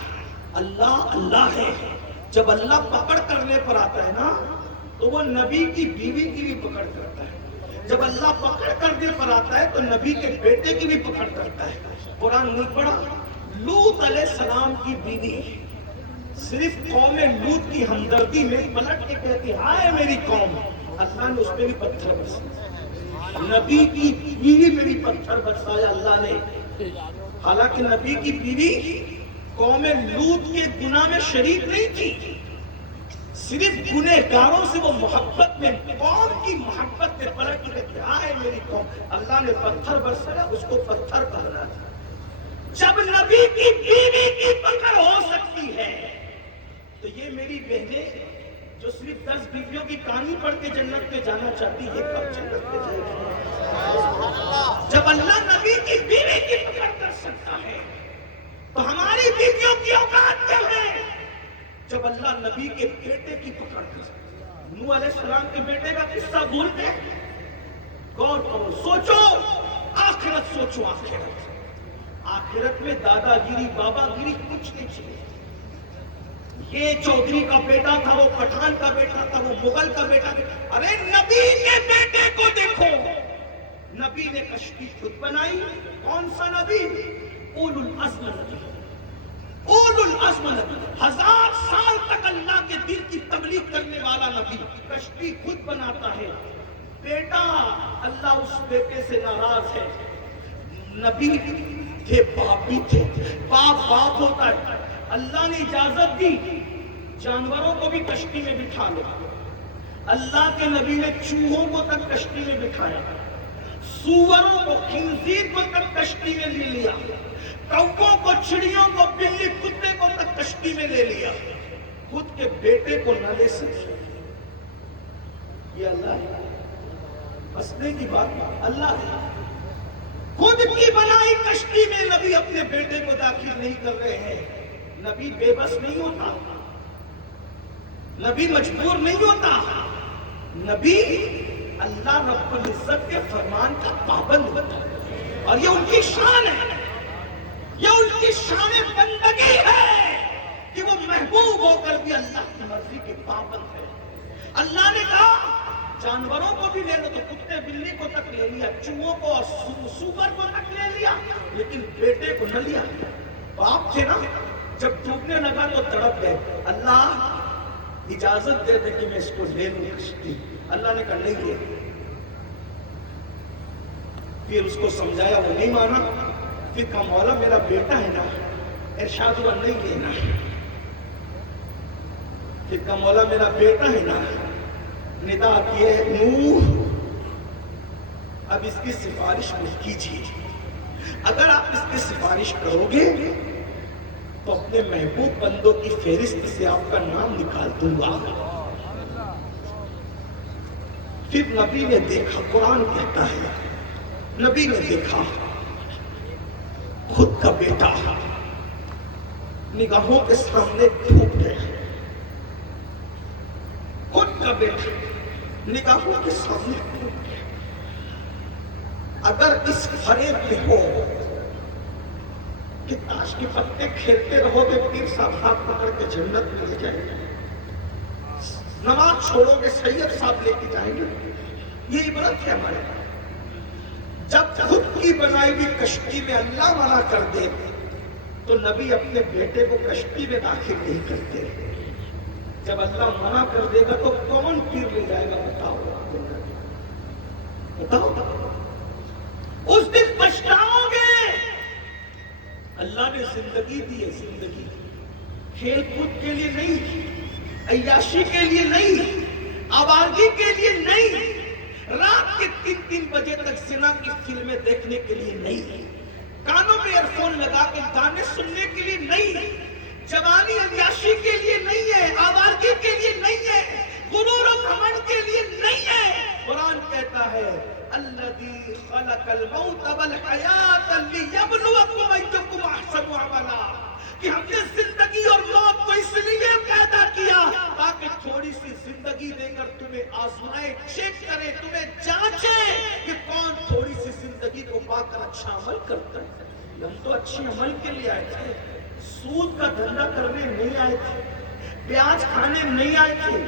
اللہ اللہ ہے، جب اللہ پکڑ کرنے پر آتا ہے نا تو وہ نبی کی بیوی کی بھی پکڑ کرتا ہے۔ جب اللہ پکڑ کرنے پر آتا ہے تو نبی کے بیٹے کی بھی پکڑ کرتا ہے۔ قرآن نہیں پڑھا؟ لوط علیہ السلام کی بیوی صرف قوم لوط کی ہمدردی میں پلٹ کے کہتی ہائے میری قوم، اللہ نے اس پہ بھی پتھر برسایا، نبی کی بیوی پہ بھی پتھر برسایا اللہ نے۔ حالانکہ نبی کی بیوی قوم لوط کے گناہ میں شریک نہیں تھی، صرف گنہگاروں سے وہ محبت میں، قوم کی محبت میں پلٹ کے کہتی ہائے میری قوم، اللہ نے پتھر برسایا، اس کو پتھر کہنا تھا۔ جب نبی کی بیوی کی پکڑ ہو سکتی ہے تو یہ میری بہنیں جو صرف 10 بیویوں کی کہانی پڑھ کے جنت پہ جانا چاہتی ہے، کب جنت پہ جائے گی؟ جب اللہ نبی کی بیوی کی پکڑ کر سکتا ہے تو ہماری بیویوں کی اوقات کیا ہے؟ جب اللہ نبی کے بیٹے کی پکڑ کر سکتا ہے۔ نوح علیہ السلام کے بیٹے کا قصہ بھول گئے؟ غور کرو، سوچو، آخرت سوچو، آخرت میں دادا گیری بابا گیری کچھ نہیں چاہیے۔ یہ چودھری کا بیٹا تھا، وہ پٹھان کا بیٹا تھا، وہ مغل کا بیٹا تھا، ارے نبی کے بیٹے کو دیکھو، نبی نے کشتی خود بنائی۔ کون سا نبی؟ اولو العزم نبی، اولو العزم نبی، 1000 سال تک اللہ کے دین کی تبلیغ کرنے والا نبی، کشتی خود بناتا ہے، بیٹا اللہ اس بیٹے سے ناراض ہے، نبی تھے باپ بھی تھے، باپ ہوتا ہے، اللہ نے اجازت دی جانوروں کو بھی کشتی میں بٹھا لو، اللہ کے نبی نے چوہوں کو تک کشتی میں بٹھایا، سوروں کو خنزیر کو تک کشتی میں لے لیا، کووں کو چڑیوں کو بلی کتے کو تک کشتی میں لے لیا، خود کے بیٹے کو نہ لے سکے. یہ اللہ ہے، ہنسنے کی بات اللہ ہے. خود کی بنائی کشتی میں نبی اپنے بیٹے کو داخل نہیں کر رہے ہیں. نبی بے بس نہیں ہوتا، نبی مجبور نہیں ہوتا، نبی اللہ رب العزت کے فرمان کا پابند ہوتا ہے. اور یہ ان کی شان ہے، یہ ان کی شان بندگی ہے کہ وہ محبوب ہو کر بھی اللہ کی مرضی کے پابند ہے. اللہ نے کہا جانوروں کو بھی لے لو، تو کتے بلی کو تک لے لیا، چوہوں کو اور سور کو تک لے لیا، لیکن بیٹے کو نہ لیا. باپ تھے نا، جب ڈوبنے لگا تو تڑپ گئے، اللہ اجازت دے دے کہ میں اس کو لے لوں کشتی. اللہ نے کہا نہیں لے. پھر اس کو سمجھایا، وہ نہیں مانا. پھر کہا مولا میرا بیٹا ہے نا، ارشاد ہوا نہیں لینا. پھر کہا مولا میرا بیٹا ہے نا، ندا کیے نوح اب اس کی سفارش مت کیجیے، اگر آپ اس کی سفارش کرو گے تو اپنے محبوب بندوں کی فہرست سے آپ کا نام نکال دوں گا. پھر نبی نے دیکھا، قرآن کہتا ہے نبی نے دیکھا خود کا بیٹا نگاہوں کے سامنے ڈوب گیا، خود کا بیٹا نگاہوں کے سامنے ڈوب گیا. اگر اس فریب میں ہو کہ تاش کے پتے کھیلتے رہو گے، پیر صاحب ہاتھ پکڑ کے جنت میں لے جائیں گے، نماز چھوڑو گے سید صاحب لے کے جائیں گے، یہ عبرت ہے ہمارے. جب خود کی بنائی ہوئی کشتی میں اللہ منع کر دے تو نبی اپنے بیٹے کو کشتی میں داخل نہیں کرتے. جب اللہ منع کر دے گا تو کون پیر لے جائے گا؟ بتاؤ بتاؤ. اس دن پچھتاؤ گے. اللہ نے زندگی دی ہے، زندگی کھیل کود کے لیے نہیں، عیاشی کے لیے نہیں، آوارگی کے لیے نہیں، رات کے 3 بجے تک زنا کی فلمیں دیکھنے کے لیے نہیں، کانوں میں ایئر فون لگا کے گانے سننے کے لیے نہیں، جوانی عیاشی کے لیے نہیں ہے، آوارگی کے لیے نہیں ہے، غرور و گھمنڈ کے لیے نہیں ہے. قرآن کہتا ہے الذی خلق الموت والحیات لیبلوکم ایکم احسن عملا، کہ ہم نے زندگی اور موت کو اس لیے پیدا کیا تاکہ تھوڑی سی زندگی دے کر تمہیں آزمائے، چیک کرے، تمہیں جانچے کہ کون تھوڑی سی زندگی کو پا کر اچھا عمل کرتا ہے. ہم تو اچھے عمل کے لیے آئے تھے، سود کا دھندا کرنے نہیں آئے تھے، پیاز کھانے نہیں آئے تھے،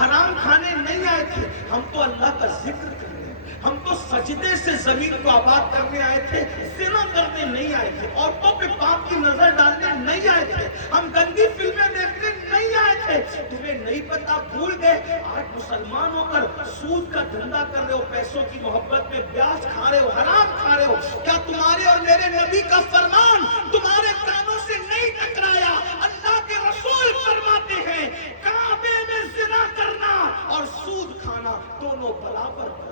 حرام کھانے نہیں آئے تھے. ہم تو اللہ کا ذکر کرنے، ہم تو سجدے سے زمین کو آباد کرنے آئے تھے، زنا کرنے نہیں آئے تھے، عورتوں پہ پاپ کی نظر ڈالنے نہیں آئے تھے، ہم گندی فلمیں دیکھنے نہیں آئے تھے. تمہیں نہیں پتا، بھول گئے. آج مسلمان ہو کر سود کا دھندا کر رہے ہو، پیسوں کی محبت میں پیاز کھا رہے ہو، حرام کھا رہے ہو. کیا تمہارے اور میرے نبی کا فرمان تمہارے کانوں سے نہیں ٹکرایا؟ اللہ کے رسول فرماتے ہیں کعبے میں زنا کرنا اور سود کھانا دونوں برابر ہیں.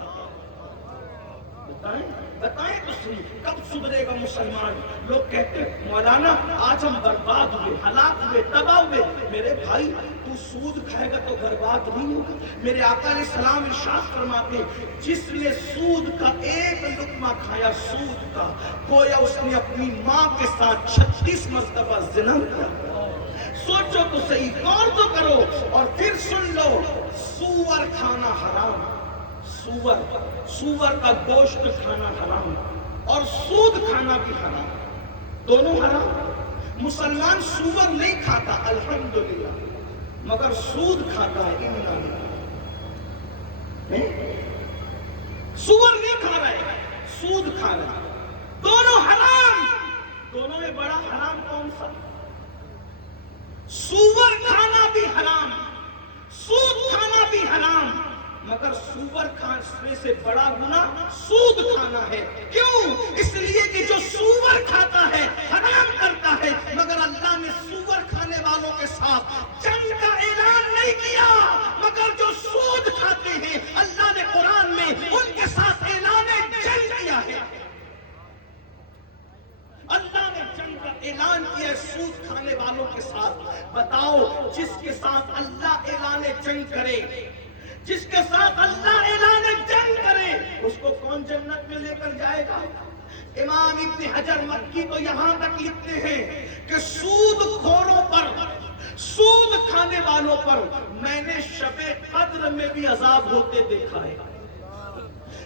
بتائیں تو صحیح، کب سدھرے گا مسلمان؟ لوگ کہتے ہیں مولانا آج ہم برباد ہوئے، ہلاک ہوئے، تباہ ہوئے. میرے بھائی تو سود کھائے گا تو برباد نہیں ہوگا. میرے آقا علیہ السلام ارشاد فرماتے جس نے سود کا ایک لقمہ کھایا، سود کا، گویا اس نے اپنی ماں کے ساتھ 36 مرتبہ زنا کیا. سوچو تو صحیح، غور تو کرو. اور پھر سن لو، سور کھانا حرام، سور کا گوشت کھانا حرام اور سود کھانا بھی حرام، دونوں حرام. مسلمان سور نہیں کھاتا الحمدللہ، مگر سود کھاتا ہے. سور نہیں کھا رہا ہے، سود کھا رہا ہے. دونوں حرام. دونوں میں بڑا حرام کون سا؟ مگر سور کھانے سے بڑا گناہ سود کھانا ہے. کیوں؟ اس لیے کہ جو سور کھاتا ہے حرام کرتا ہے، مگر اللہ نے سور کھانے والوں کے ساتھ جنگ کا اعلان نہیں کیا. مگر جو سود کھاتے ہیں اللہ نے قرآن میں ان کے ساتھ اعلان جنگ کیا ہے. اللہ نے جنگ کا اعلان کیا ہے سود کھانے والوں کے ساتھ. بتاؤ، جس کے ساتھ اللہ اعلان جنگ کرے، جس کے ساتھ اللہ اعلان جنگ کرے، اس کو کون جنت میں لے کر جائے گا؟ امام ابن حجر مکی تو یہاں تک لکھتے ہیں کہ سود خوروں پر، سود کھانے والوں پر میں نے شب قدر میں بھی عذاب ہوتے دیکھا ہے.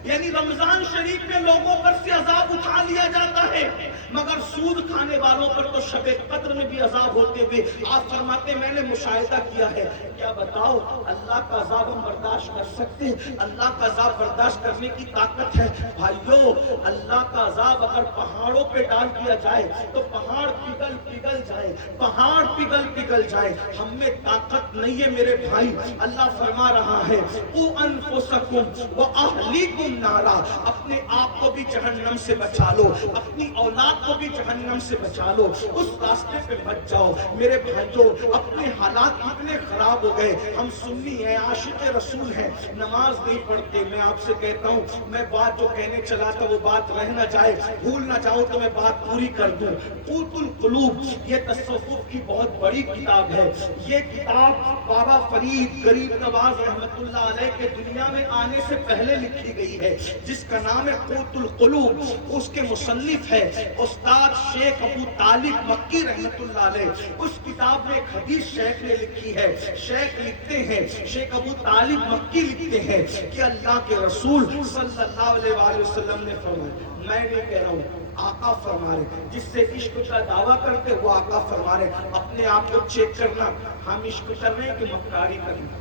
یعنی رمضان شریف میں لوگوں پر سے عذاب اٹھا لیا جاتا ہے، مگر سود کھانے والوں پر تو شب قدر میں بھی عذاب ہوتے ہوئے آپ فرماتے میں نے مشاہدہ کیا ہے. کیا بتاؤ اللہ کا عذاب ہم برداشت کر سکتے ہیں؟ اللہ کا عذاب برداشت کرنے کی طاقت ہے؟ بھائیو، اللہ کا عذاب اگر پہاڑوں پہ ڈال دیا جائے تو پہاڑ پگھل پگھل جائے، پہاڑ پگھل پگھل جائے. ہم میں طاقت نہیں ہے میرے بھائی. اللہ فرما رہا ہے قُوا أَنفُسَكُمْ وَأَهْلِيكُمْ نارا، اپنے آپ کو بھی جہنم سے بچا لو، اپنی اولاد کو بھی جہنم سے بچا لو. اس راستے پہ مت جاؤ میرے بھائیوں. اپنے حالات اتنے خراب ہو گئے. ہم سنی ہیں، عاشق رسول ہیں، نماز نہیں پڑھتے. میں آپ سے کہتا ہوں، میں بات جو کہنے چلا تھا وہ بات رہ نہ جائے، بھول نہ جاؤ تو میں بات پوری کر دوں. قوت القلوب یہ تصوف کی بہت بڑی کتاب ہے. یہ کتاب بابا فرید غریب نواز رحمت اللہ علیہ کے دنیا میں آنے سے پہلے لکھی گئی ہے، جس کا نام ہے قوت القلوب. اس کے مصنف ہے استاد شیخ ابو طالب مکی رحمت اللہ علیہ. اس کتاب میں ایک حدیث شیخ نے لکھی ہے. شیخ لکھتے ہیں، شیخ ابو طالب مکی لکھتے ہیں کہ اللہ کے رسول صلی اللہ علیہ وآلہ وسلم نے فرمایا، میں نہیں کہہ رہا ہوں، آقا فرما رہے، جس سے عشق کا دعویٰ کرتے وہ آقا فرما رہے. اپنے آپ کو چیک کرنا، ہم عشق کر رہے ہیں کہ مکاری کر رہے ہیں،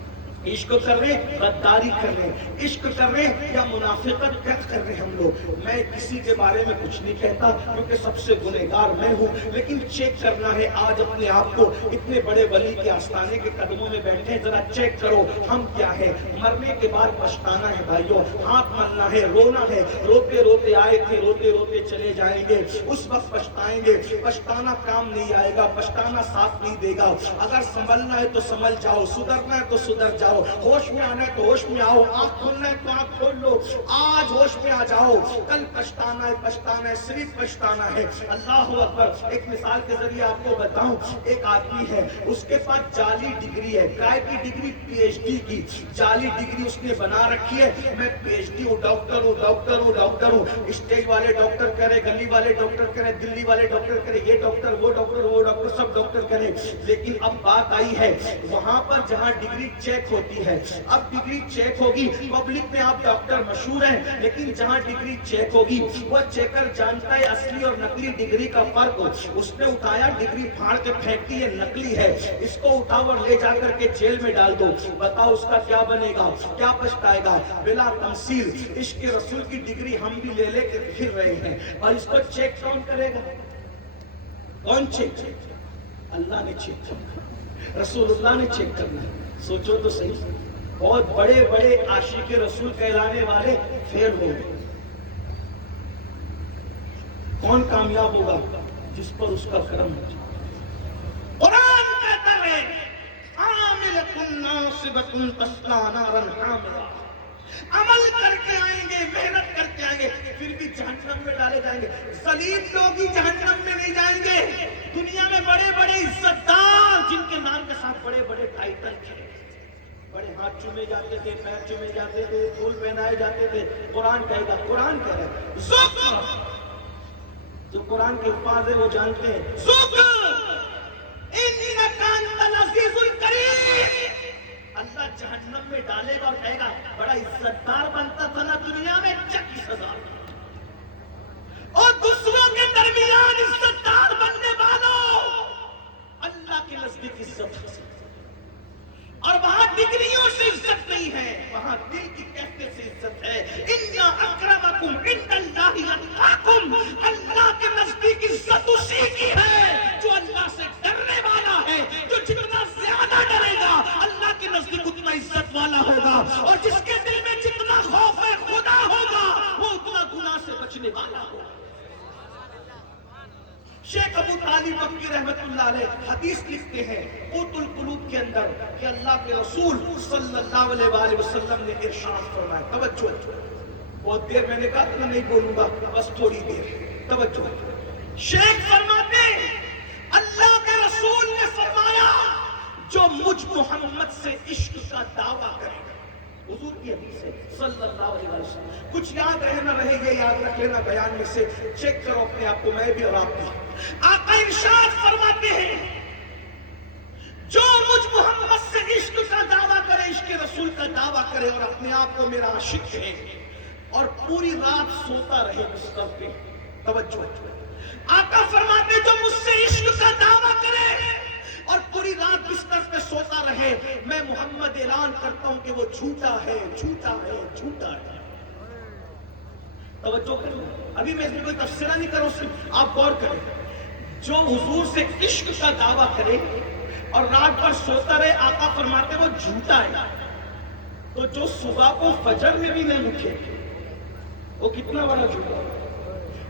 عشق کر رہے ہیں غداری کر رہے ہیں، عشق کر رہے ہیں یا منافقت کر رہے ہیں ہم لوگ. میں کسی کے بارے میں کچھ نہیں کہتا کیونکہ سب سے گنہگار میں ہوں، لیکن چیک کرنا ہے. آج اپنے آپ کو اتنے بڑے ولی کے آستانے کے قدموں میں بیٹھے ہیں، ذرا چیک کرو ہم کیا ہے. مرنے کے بعد پچھتانا ہے بھائیوں، ہاتھ ملنا ہے، رونا ہے. روتے روتے آئے تھے، روتے روتے چلے جائیں گے. اس وقت پچھتائیں گے. پچھتانا کام نہیں آئے گا، پچھتانا ساتھ نہیں دے گا. اگر سنبھلنا ہے تو سنبھل جاؤ، سدھرنا ہے تو سدھر جاؤ، ہوش میں آنا ہے تو ہوش میں آؤ، آنکھ کھولنا ہے تو آنکھ کھول لو. آج ہوش میں آ جاؤ، کل پچھتانا ہے، پچھتانا ہے، صرف پچھتانا ہے. اللہ اکبر. ایک مثال کے ذریعے آپ کو بتاؤں، ایک آدمی ہے، اس کے پاس جعلی ڈگری ہے، کائے کی ڈگری؟ پی ایچ ڈی کی جعلی ڈگری اس نے بنا رکھی ہے. میں پی ایچ ڈی ہوں، ڈاکٹر ہوں، ڈاکٹر ہوں، ڈاکٹر ہوں. اسٹیج والے ڈاکٹر کرے، گلی والے ڈاکٹر کرے، دلی والے ڈاکٹر کرے، یہ ڈاکٹر وہ ڈاکٹر وہ ڈاکٹر سب ڈاکٹر کرے. لیکن اب بات آئی ہے وہاں پر جہاں ڈگری چیک ہوتی ہے. اب ڈگری چیک ہوگی، پبلک میں آپ ڈاکٹر مشہور ہیں، لیکن جہاں ڈگری چیک ہوگی وہ چیکر جانتا ہے اصلی اور نقلی ڈگری کا فرق. اس نے اٹھایا، ڈگری پھاڑ کے پھینکتی ہے، نقلی ہے، اس کو اٹھاؤ اور لے جا کر کے جیل میں ڈال دو. بتاؤ اس کا کیا بنے گا؟ کیا پچھتائے گا؟ بلا تمثیل عشق رسول کی ڈگری ہم بھی لے لے کے پھر رہے ہیں، اور اس کو چیک کون کرے گا؟ کون چیک؟ اللہ نے چیک کرنا، رسول اللہ نے چیک کرنا. سوچو تو صحیح، بہت بڑے بڑے عاشق رسول کہلانے والے فیل ہو گئے. کون کامیاب ہوگا؟ جس پر اس کا کرم ہو. قرآن کہتا ہے عاملۃ ناصبۃ تصلیٰ نارا حاملہ. عمل کر کے آئیں گے، محنت کر کے آئیں گے، پھر بھی جہنم میں ڈالے جائیں گے. ذلیل لوگ ہی جہنم میں نہیں جائیں گے. دنیا میں بڑے بڑے عزت دار جن کے نام کے ساتھ بڑے بڑے ٹائٹل تھے، بڑے ہاتھ چومے جاتے تھے، پیر چومے جاتے تھے، پھول پہنائے جاتے تھے. قرآن کہے گا، قرآن کہہ رہا ہے ذُقْ. جو قرآن کے الفاظ ہے وہ جانتے ہیں. ذُقْ إِنَّكَ أَنْتَ الْعَزِيزُ الْكَرِيمُ. اللہ جہنم میں ڈالے گا اور کہے گا بڑا عزت دار بنتا تھا نا دنیا میں، چک کی سزا. اور دوسروں کے درمیان عزت دار بننے والوں اللہ کے نزدیک عزت حاصل، اور وہاں ڈگریوں سے عزت نہیں ہے، وہاں دل کی کیفیت سے عزت ہے. اِنَّ أَكْرَمَكُمْ عِندَ اللَّهِ أَتْقَاكُمْ. اللہ کے نزدیک عزت اسی کی ہے جو اللہ سے ڈرنے والا ہے. جو جتنا زیادہ ڈرے گا اللہ کے نزدیک اتنا عزت والا ہوگا، اور جس کے دل علی مکی رحمت اللہ علیہ حدیث لکھتے ہیں قوت القلوب کے اندر کہ اللہ کے رسول صلی اللہ علیہ وآلہ وسلم نے ارشاد فرمایا، توجہ، بہت دیر میں نے کہا کہ میں نہیں بولوں گا، بس تھوڑی دیر، توجہ۔ شیخ فرماتے ہیں اللہ کے رسول نے فرمایا جو مجھ محمد سے عشق کا دعویٰ کرے، حضور کی حدیث ہے صلی اللہ علیہ وسلم، کچھ یاد رہے نہ رہے یہ یاد رکھ لینا بیان میں سے، چیک کرو اپنے آپ کو، میں بھی اور آپ بھی۔ آقا ارشاد فرماتے ہیں جو مجھ محمد سے عشق کا دعویٰ کرے، عشق رسول کا دعویٰ کرے اور اپنے آپ کو میرا عاشق کہے اور پوری رات سوتا رہے بستر پہ، توجہ، آقا فرماتے ہیں جو مجھ سے عشق کا دعویٰ کرے اور پوری رات بستر پہ سوتا رہے، میں محمد اعلان کرتا ہوں کہ وہ جھوٹا ہے، جھوٹا ہے، جھوٹا ہے۔ توجہ کریں، ابھی میں اس میں کوئی تفسیرہ نہیں کروں، صرف آپ غور کریں، جو حضور سے عشق کا دعویٰ کرے اور رات بھر سوتا رہے، آقا فرماتے وہ جھوٹا ہے۔ تو جو صبح کو فجر میں بھی نہیں اٹھے وہ کتنا بڑا جھوٹا ہے؟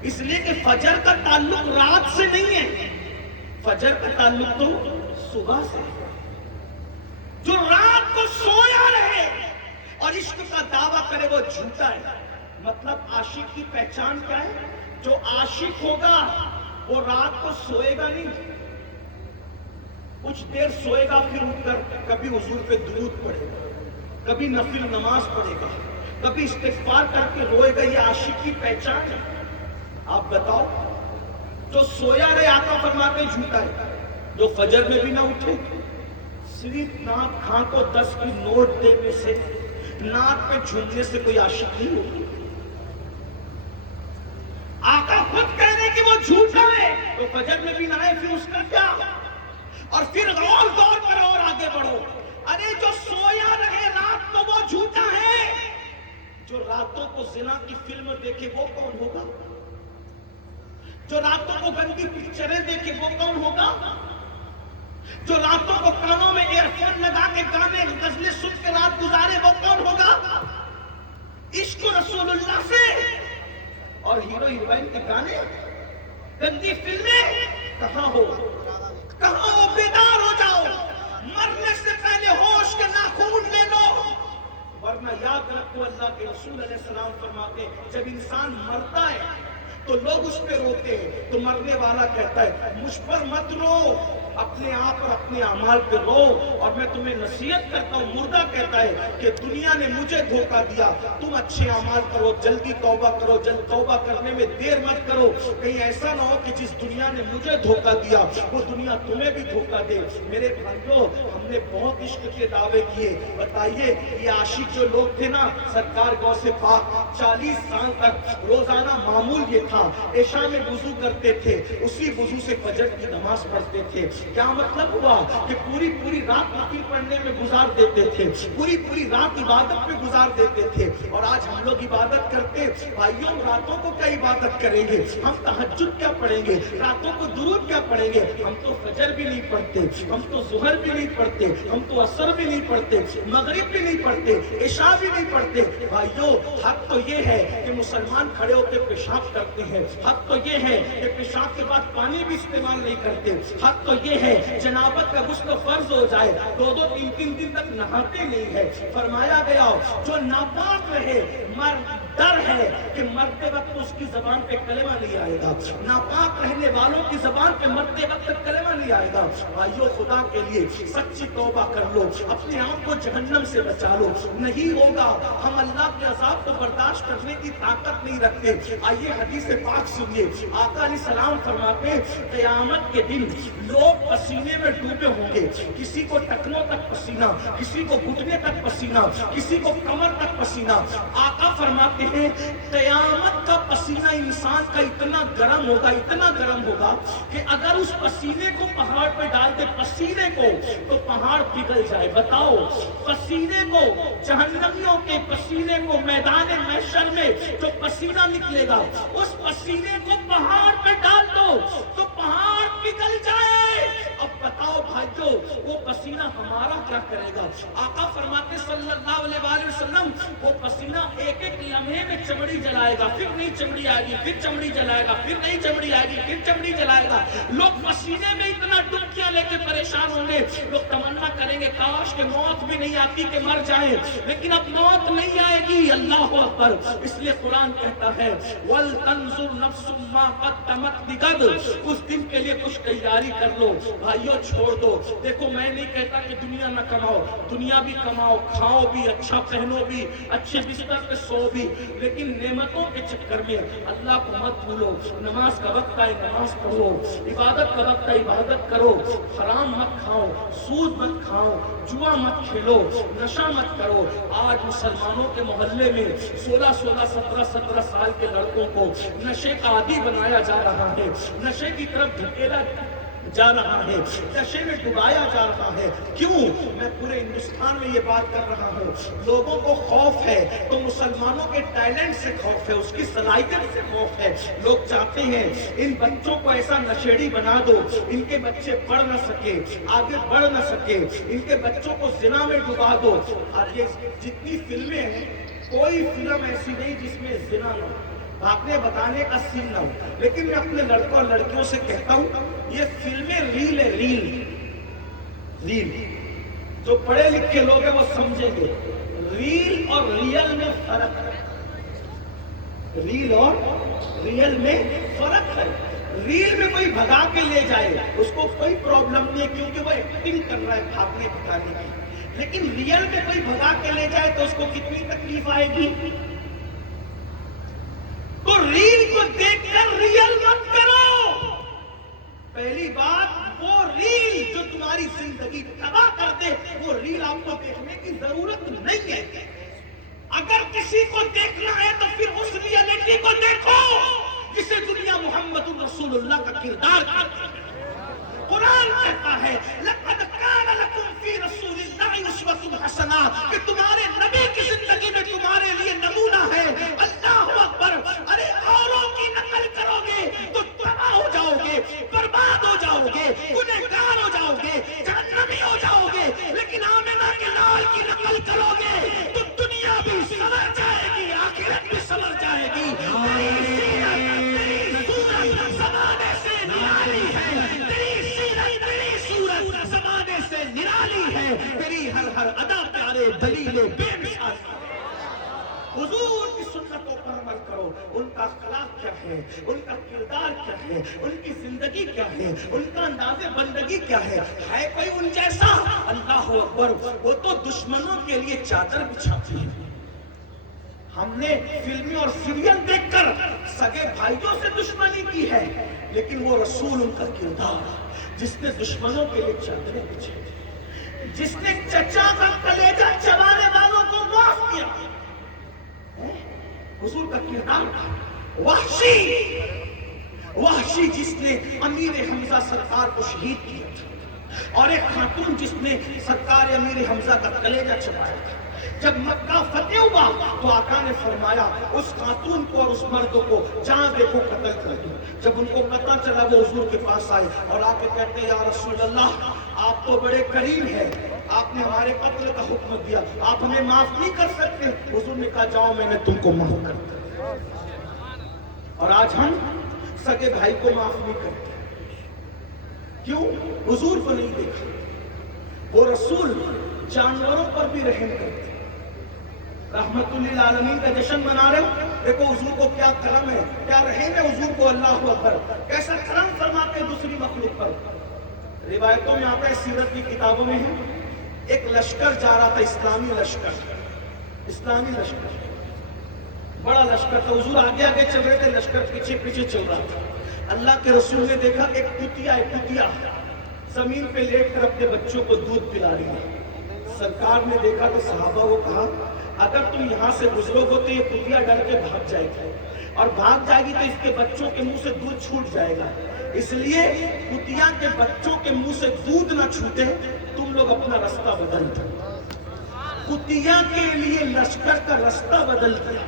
اس لیے کہ فجر کا تعلق رات سے نہیں ہے، فجر کا تعلق تو صبح سے ہے۔ جو رات کو سویا رہے اور عشق کا دعویٰ کرے وہ جھوٹا ہے۔ مطلب عاشق کی پہچان کیا ہے؟ جو عاشق ہوگا وہ رات کو سوئے گا نہیں، کچھ دیر سوئے گا، پھر اٹھ کر کبھی حضور پہ درود پڑھے گا، کبھی نفل نماز پڑھے گا، کبھی استغفار کر کے روئے گا۔ یہ عاشق کی پہچان ہے۔ آپ بتاؤ جو سویا رہے، آقا فرماتے جھوٹا ہے، جو فجر میں بھی نہ اٹھے، صرف ناک کھا کو 10 کی نوٹ دینے سے، ناک پہ جھومنے سے کوئی عاشق نہیں ہوتی۔ آقا خود کہہ رہے کہ وہ جھوٹا ہے، تو فجر میں بھی نہ آئے، پھر اس کا کیا؟ اور پھر غور کرو اور آگے بڑھو۔ ارے جو سویا رہے رات کو وہ جھوٹا ہے، جو راتوں کو زنا کی فلم دیکھے وہ کون ہوگا؟ جو راتوں کو گندی پکچریں دیکھے وہ کون ہوگا؟ جو راتوں کو کانوں میں ایئر فون لگا کے گانے غزلیں سن کے رات گزارے وہ کون ہوگا؟ عشق رسول اللہ سے اور ہیرو ہیروئن کے گانے، گندی فلمیں کہاں ہو؟ کہاں ہو؟ بیدار ہو جاؤ، مرنے سے پہلے ہوش کے ناخون لے لو، ورنہ یاد رکھو اللہ کے رسول علیہ السلام فرماتے ہیں جب انسان مرتا ہے تو لوگ اس پہ روتے ہیں، تو مرنے والا کہتا ہے مجھ پر مت رو، اپنے آپ اور اپنے اعمال پہ رو، اور میں تمہیں نصیحت کرتا ہوں۔ مردہ کہتا ہے کہ دنیا نے مجھے دھوکہ دیا، تم اچھے اعمال کرو، جلدی توبہ کرو، جلد توبہ کرنے میں دیر مت کرو، کہیں ایسا نہ ہو کہ جس دنیا نے مجھے دھوکہ دیا وہ دنیا تمہیں بھی دھوکہ دے۔ میرے بھائیوں، ہم نے بہت عشق کے دعوے کیے، بتائیے یہ عاشق جو لوگ تھے نا، سرکار غوث پاک 40 سال تک روزانہ معمول یہ تھا، عشاء میں وضو کرتے تھے، اسی وضو سے فجر کی نماز پڑھتے تھے۔ کیا مطلب ہوا کہ پوری رات نفل پڑھنے میں گزار دیتے تھے، پوری رات عبادت میں گزار دیتے تھے۔ اور آج ہم لوگ عبادت کرتے، بھائیوں راتوں کو کیا عبادت کریں گے؟ ہم تہجد کیا پڑھیں گے؟ راتوں کو درود کیا پڑھیں گے؟ ہم تو فجر بھی نہیں پڑھتے، ہم تو ظہر بھی نہیں پڑھتے، ہم تو عصر بھی نہیں پڑھتے، مغرب بھی نہیں پڑھتے، عشاء بھی نہیں پڑھتے۔ بھائیوں حق تو یہ ہے کہ مسلمان کھڑے ہو کے پیشاب کرتے ہیں، حق تو یہ ہے کہ پیشاب کے بعد پانی بھی استعمال نہیں کرتے، حق تو یہ ہے جنابت کا غسل فرض ہو جائے 2 3 دن تک نہاتے نہیں ہے۔ فرمایا گیا جو ناپاک رہے ڈر ہے کہ مرتے وقت اس کی زبان پہ کلمہ نہیں آئے گا، ناپاک رہنے والوں کی زبان پہ مرتے وقت کلمہ نہیں آئے گا۔ بھائیو خدا کے لیے سچی توبہ کر لو، اپنے آپ کو جہنم سے بچا لو، نہیں ہوگا ہم اللہ کے عذاب کو برداشت کرنے کی طاقت نہیں رکھتے۔ آئیے حدیث پاک سنیے، آقا علیہ السلام فرماتے قیامت کے دن لوگ پسینے میں ڈوبے ہوں گے، کسی کو ٹکنوں تک پسینہ، کسی کو گھٹنے تک پسینہ، کسی کو کمر تک پسینہ۔ آقا فرماتے ہیں قیامت کا پسینہ انسان کا اتنا گرم ہوگا، اتنا گرم ہوگا کہ اگر اس پسینے کو پہاڑ پہ ڈال دے، پسینے کو، تو پہاڑ پگھل جائے۔ بتاؤ پسینے کو، جہنمیوں کے پسینے کو میدان محشر میں جو پسینہ نکلے گا، اس پسینے کو پہاڑ پہ ڈال دو تو پہاڑ پگھل جائے، اب بتاؤ بھائیو وہ پسینہ ہمارا کیا کرے گا؟ آقا فرماتے صلی اللہ علیہ وسلم وہ پسینہ ایک ایک لمحے میں چمڑی جلائے گا، پھر نہیں چمڑی آئے گی، پھر چمڑی جلائے گا، پھر نہیں چمڑی آئے گی، پھر چمڑی جلائے گا۔ لوگ پسینے میں اتنا ڈبکیاں لے کے پریشان ہوں گے، لوگ تمنا کریں گے کاش کہ موت بھی نہیں آتی کہ مر جائے، لیکن اب موت نہیں آئے گی۔ اللہ اکبر۔ اس لیے قرآن کہتا ہے وَلْتَنْظُرْ نَفْسٌ مَّا قَدَّمَتْ لِغَدٍ، اس دن کے لیے کچھ تیاری کر لو بھائیو، چھوڑ دو۔ دیکھو میں نہیں کہتا کہ دنیا نہ کماؤ، دنیا بھی کماؤ، کھاؤ بھی، اچھا پہنو بھی، اچھے بستر پہ سو بھی، لیکن نعمتوں کے چکر میں اللہ کو مت بھولو۔ نماز کا وقت آئے نماز پڑھو، عبادت کا وقت آئے عبادت کرو، حرام مت کھاؤ، سود مت کھاؤ، جوا مت کھیلو، نشہ مت کرو۔ آج مسلمانوں کے محلے میں 16 17 سال کے لڑکوں کو نشے کا عادی بنایا جا رہا ہے، نشے کی طرف دھکیلا جا رہا ہے، نشے میں ڈبایا جا رہا ہے۔ کیوں؟ میں پورے ہندوستان میں یہ بات کر رہا ہوں، لوگوں کو خوف ہے تو مسلمانوں کے ٹیلنٹ سے خوف ہے، اس کی صلاحیت سے خوف ہے۔ لوگ چاہتے ہیں ان بچوں کو ایسا نشیڑی بنا دو ان کے بچے پڑھ نہ سکے، آگے بڑھ نہ سکے، ان کے بچوں کو زنا میں ڈبا دو۔ آج یہ جتنی فلمیں ہیں کوئی فلم ایسی نہیں جس میں زنا نہ ہو، بھاگنے بتانے کا سین نہ ہو، لیکن میں اپنے لڑکوں اور لڑکیوں سے کہتا ہوں یہ فلمیں ریل ہے، ریل۔ جو پڑھے لکھے لوگ ہیں وہ سمجھیں گے ریل اور ریل میں فرق ہے، ریل اور ریل میں فرق ہے۔ ریل میں کوئی بھگا کے لے جائے اس کو کوئی پرابلم نہیں ہے کیونکہ وہ ایکٹنگ کر رہا ہے بھاگنے بھگانے کی، لیکن ریل میں کوئی بھگا کے لے جائے تو اس کو کتنی تکلیف آئے گی۔ تو ریل کو دیکھ کر ریل مت کرو۔ پہلی بات وہ ریل جو تمہاری زندگی تباہ کر دے وہ ریل آپ کو دیکھنے کی ضرورت نہیں ہے۔ اگر کسی کو دیکھنا ہے تو پھر اس ریئلٹی کو دیکھو جسے دنیا محمد رسول اللہ کا کردار کرتا ہے۔ قرآن کہتا ہے لَقَدْ كَانَ لَكُمْ فِي رَسُولِ اللَّهِ أُسْوَةٌ حَسَنَةٌ کہ تمہارے نبی کی زندگی میں تمہارے لیے نمونہ ہے۔ اللہ اکبر۔ ارے اوروں کی نقل کرو گے تو تباہ ہو جاؤ گے، برباد ہو جاؤ گے، گنہگار ہو جاؤ گے، جہنمی ہو جاؤ گے، لیکن آمنہ کے لال کی نقل کرو گے تو دنیا بھی سنور جائے گی، آخرت بھی سنور جائے گی۔ تیری سیرت، تیری صورت زمانے سے نرالی ہے، تیری سیرت، تیری صورت زمانے سے نرالی ہے، تیری ہر ہر ادا پیارے دلیل بے مثال ہے۔ حضور کی سنتوں پر عمل کرو، ان کا اخلاق کیا ہے، ان کا کردار کیا ہے، ان کی زندگی کیا ہے، ان کا انداز بندگی کیا ہے کوئی ان جیسا؟ اللہ اکبر۔ وہ تو دشمنوں کے لیے چادر بچھاتی ہے۔ ہم نے فلمیں اور سیریل دیکھ کر سگے بھائیوں سے دشمنی کی ہے، لیکن وہ رسول ان کا کردار جس نے دشمنوں کے لیے چادریں بچھائی، جس نے چچا کا کلیجہ چبانے والوں کو معاف کیا، حضور کا کردار۔ وحشی جس نے امیر حمزہ سرکار کو شہید کیا تھا، اور ایک خاتون جس نے سرکار امیر حمزہ کا کلیجہ چبایا تھا۔ جب مکہ فتح ہوا تو آقا نے فرمایا اس خاتون کو اور اس مرد کو جہاں دیکھو قتل کر دو۔ جب ان کو پتہ چلا وہ حضور کے پاس آئے اور آ کے کہتے یا رسول اللہ آپ تو بڑے کریم ہیں، آپ نے ہمارے قتل کا حکم دیا، آپ ہمیں معاف نہیں کر سکتے؟ حضور نے کہا جاؤ میں نے تم کو معاف کر دیا۔ اور آج ہم سگے بھائی کو معاف نہیں کرتے، کیوں؟ حضور کو نہیں دیکھا۔ وہ رسول جانوروں پر بھی رحم کرتے، رحمت للعالمین کا جشن منا رہے ہو، دیکھو حضور کو کیا کرم ہے، کیا رحم ہے حضور کو، اللہ اکبر، کیسا کرم فرماتے ہیں دوسری مخلوق پر۔ روایتوں میں آتا ہے، سیرت کی کتابوں میں ہے، ایک لشکر جا رہا تھا، اسلامی لشکر، بڑا لشکر تھا، حضور آگے آگے چل رہے تھے، لشکر پیچھے پیچھے چل رہا تھا۔ اللہ کے رسول نے دیکھا ایک کتیا زمین پہ لیٹ کر اپنے بچوں کو دودھ پلا رہی ہے۔ سرکار نے دیکھا تو صحابہ کو کہا اگر تم یہاں سے گزرو گے تو یہ کتیا ڈر کے بھاگ جائے گی، اور بھاگ جائے گی تو اس کے بچوں کے منہ سے دودھ چھوٹ جائے گا، اس لیے کتیا کے بچوں کے منہ سے دودھ نہ چھوٹے تم لوگ اپنا رستہ بدل دو۔ کتیا کے لیے لشکر کا رستہ بدل دیا،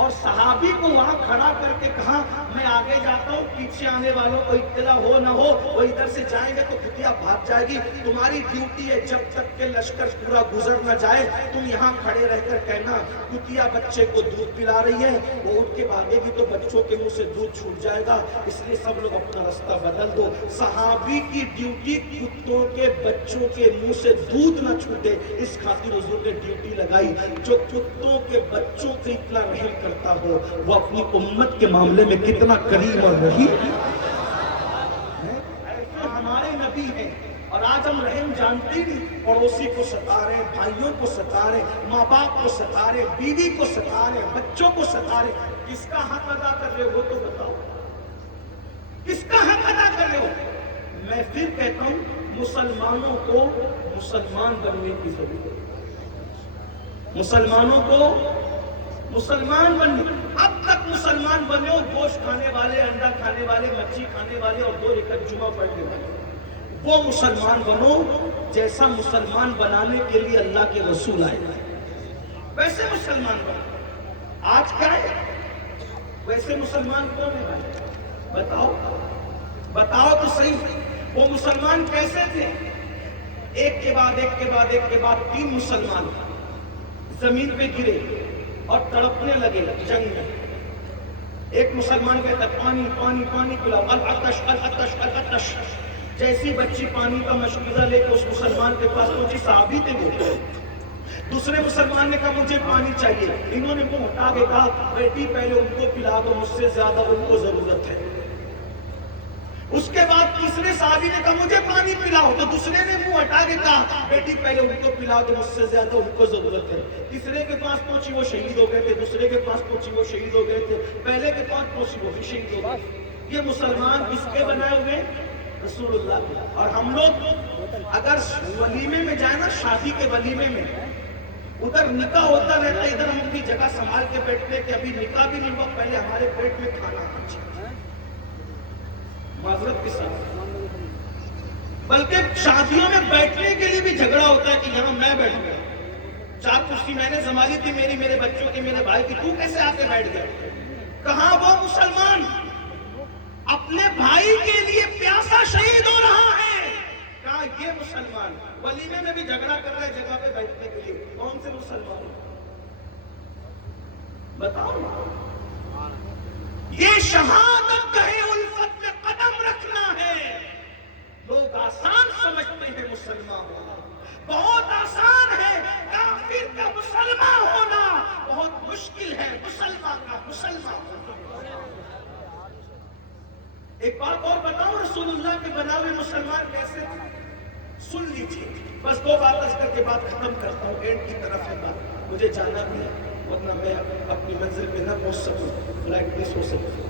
اور صحابی کو وہاں کھڑا کر کے کہا میں آگے جاتا ہوں، پیچھے آنے والوں کو اطلاع ہو نہ ہو وہ ادھر سے جائیں گے تو کتیا بھاگ جائے گی، تمہاری ڈیوٹی ہے جب تک کہ لشکر پورا گزر نہ جائے تم یہاں کھڑے رہ کر کہنا کتیا بچے کو دودھ پلا رہی ہے، وہ اٹھ کے بھاگے گی تو بچوں کے منہ سے دودھ چھوٹ جائے گا، اس لیے سب لوگ اپنا راستہ بدل دو۔ صحابی کی ڈیوٹی کتوں کے بچوں کے منہ سے دودھ نہ چھوٹے، اس خاطر حضور نے ڈیوٹی لگائی۔ جو کتوں کے بچوں سے اتنا رحم کرتا ہو وہ اپنی امت کے معاملے میں کتنا کریم اور رحیم ہے۔ ایسے ہمارے نبی ہیں، اور آج ہم رحم جانتے نہیں، پڑوسی کو ستا رہے، بھائیوں کو ستا رہے، ماں باپ کو ستا رہے، بیوی کو ستا رہے، بچوں کو ستا رہے، کس کا حق ادا کر رہے ہو تو بتاؤ، کس کا حق ادا کر رہے ہو؟ میں پھر کہتا ہوں مسلمانوں کو مسلمان بننے کی ضرورت ہے، مسلمانوں کو مسلمان بننے۔ اب تک مسلمان بنے ہو گوشت کھانے والے، انڈا کھانے والے، مچھی کھانے والے اور 2 رکعت جمعہ پڑھنے والے، وہ مسلمان بنو جیسا مسلمان بنانے کے لیے اللہ کے رسول آئے، ویسے مسلمان بنو۔ آج کیا ہے ویسے مسلمان کون ہے بھائی؟ بتاؤ تو صحیح، وہ مسلمان کیسے تھے؟ ایک کے بعد ایک کے بعد ایک کے بعد 3 مسلمان زمین پہ گرے اور تڑپنے لگے جنگ میں۔ ایک مسلمان کہتا پانی پانی پانی پلاؤ، العطش العطش العطش۔ جیسی بچی پانی کا مشغلہ لے کے اس مسلمان کے پاس پہنچی، صحابی تھے وہ، دوسرے مسلمان نے کہا مجھے پانی چاہیے، انہوں نے منہ ہٹا کے کہا بیٹی پہلے ان کو پلا دو، مجھ سے زیادہ ان کو ضرورت ہے۔ اس کے بعد تیسرے صحابی نے کہا مجھے پانی پلاؤ، تو دوسرے نے منہ ہٹا کے کہا بیٹی پہلے ان کو پلا دو، مجھ سے زیادہ ان کو ضرورت ہے۔ تیسرے کے پاس پہنچی وہ شہید ہو گئے تھے، دوسرے کے پاس پہنچی وہ شہید ہو گئے تھے، پہلے کے پاس پہنچی وہ بھی شہید ہو گئے۔ یہ مسلمان کس کے بنائے ہوئے؟ رسول اللہ کے۔ اور ہم لوگ اگر ولیمے میں جائیں نا، شادی کے ولیمے میں، ادھر نکاح ہوتا رہتا ہے، ادھر ہم اپنی جگہ سنبھال کے بیٹھتے کہ ابھی نکاح بھی نہیں ہوا، پہلے ہمارے پیٹ میں کھانا آنا چاہیے، معذرت کے ساتھ۔ بلکہ شادیوں میں بیٹھنے کے لیے بھی جھگڑا ہوتا ہے کہ یہاں میں بیٹھوں گا، 4 کرسی میں نے سنبھالی تھی، میرے بچوں کی، میرے بھائی کی، تو کیسے آ کے بیٹھ گیا؟ کہاں وہ مسلمان اپنے بھائی کے لیے پیاسا شہید ہو رہا ہے؟ کہاں یہ مسلمان ولیمے میں بھی جھگڑا کر رہا ہے جگہ پہ بیٹھنے کے لیے؟ کون سے مسلمان بتاؤ؟ یہ شہادت ہے، الفت میں قدم رکھنا ہے۔ لوگ آسان سمجھتے ہیں مسلمان ہونا، بہت آسان ہے، کافر کا مسلمان ہونا بہت مشکل ہے، مسلمان کا مسلمان ہونا۔ ایک بات اور بتاؤں، رسول اللہ کے بنا ہوئے مسلمان کیسے تھے؟ سن لیجیے، بس 2 بات کر کے بات ختم کرتا ہوں، اینڈ کی طرف ہے بات، مجھے جانا بھی ہے ورنہ میں اپنی منزل پہ نہ پہنچ سکوں، فلائٹ مس ہو سکتی،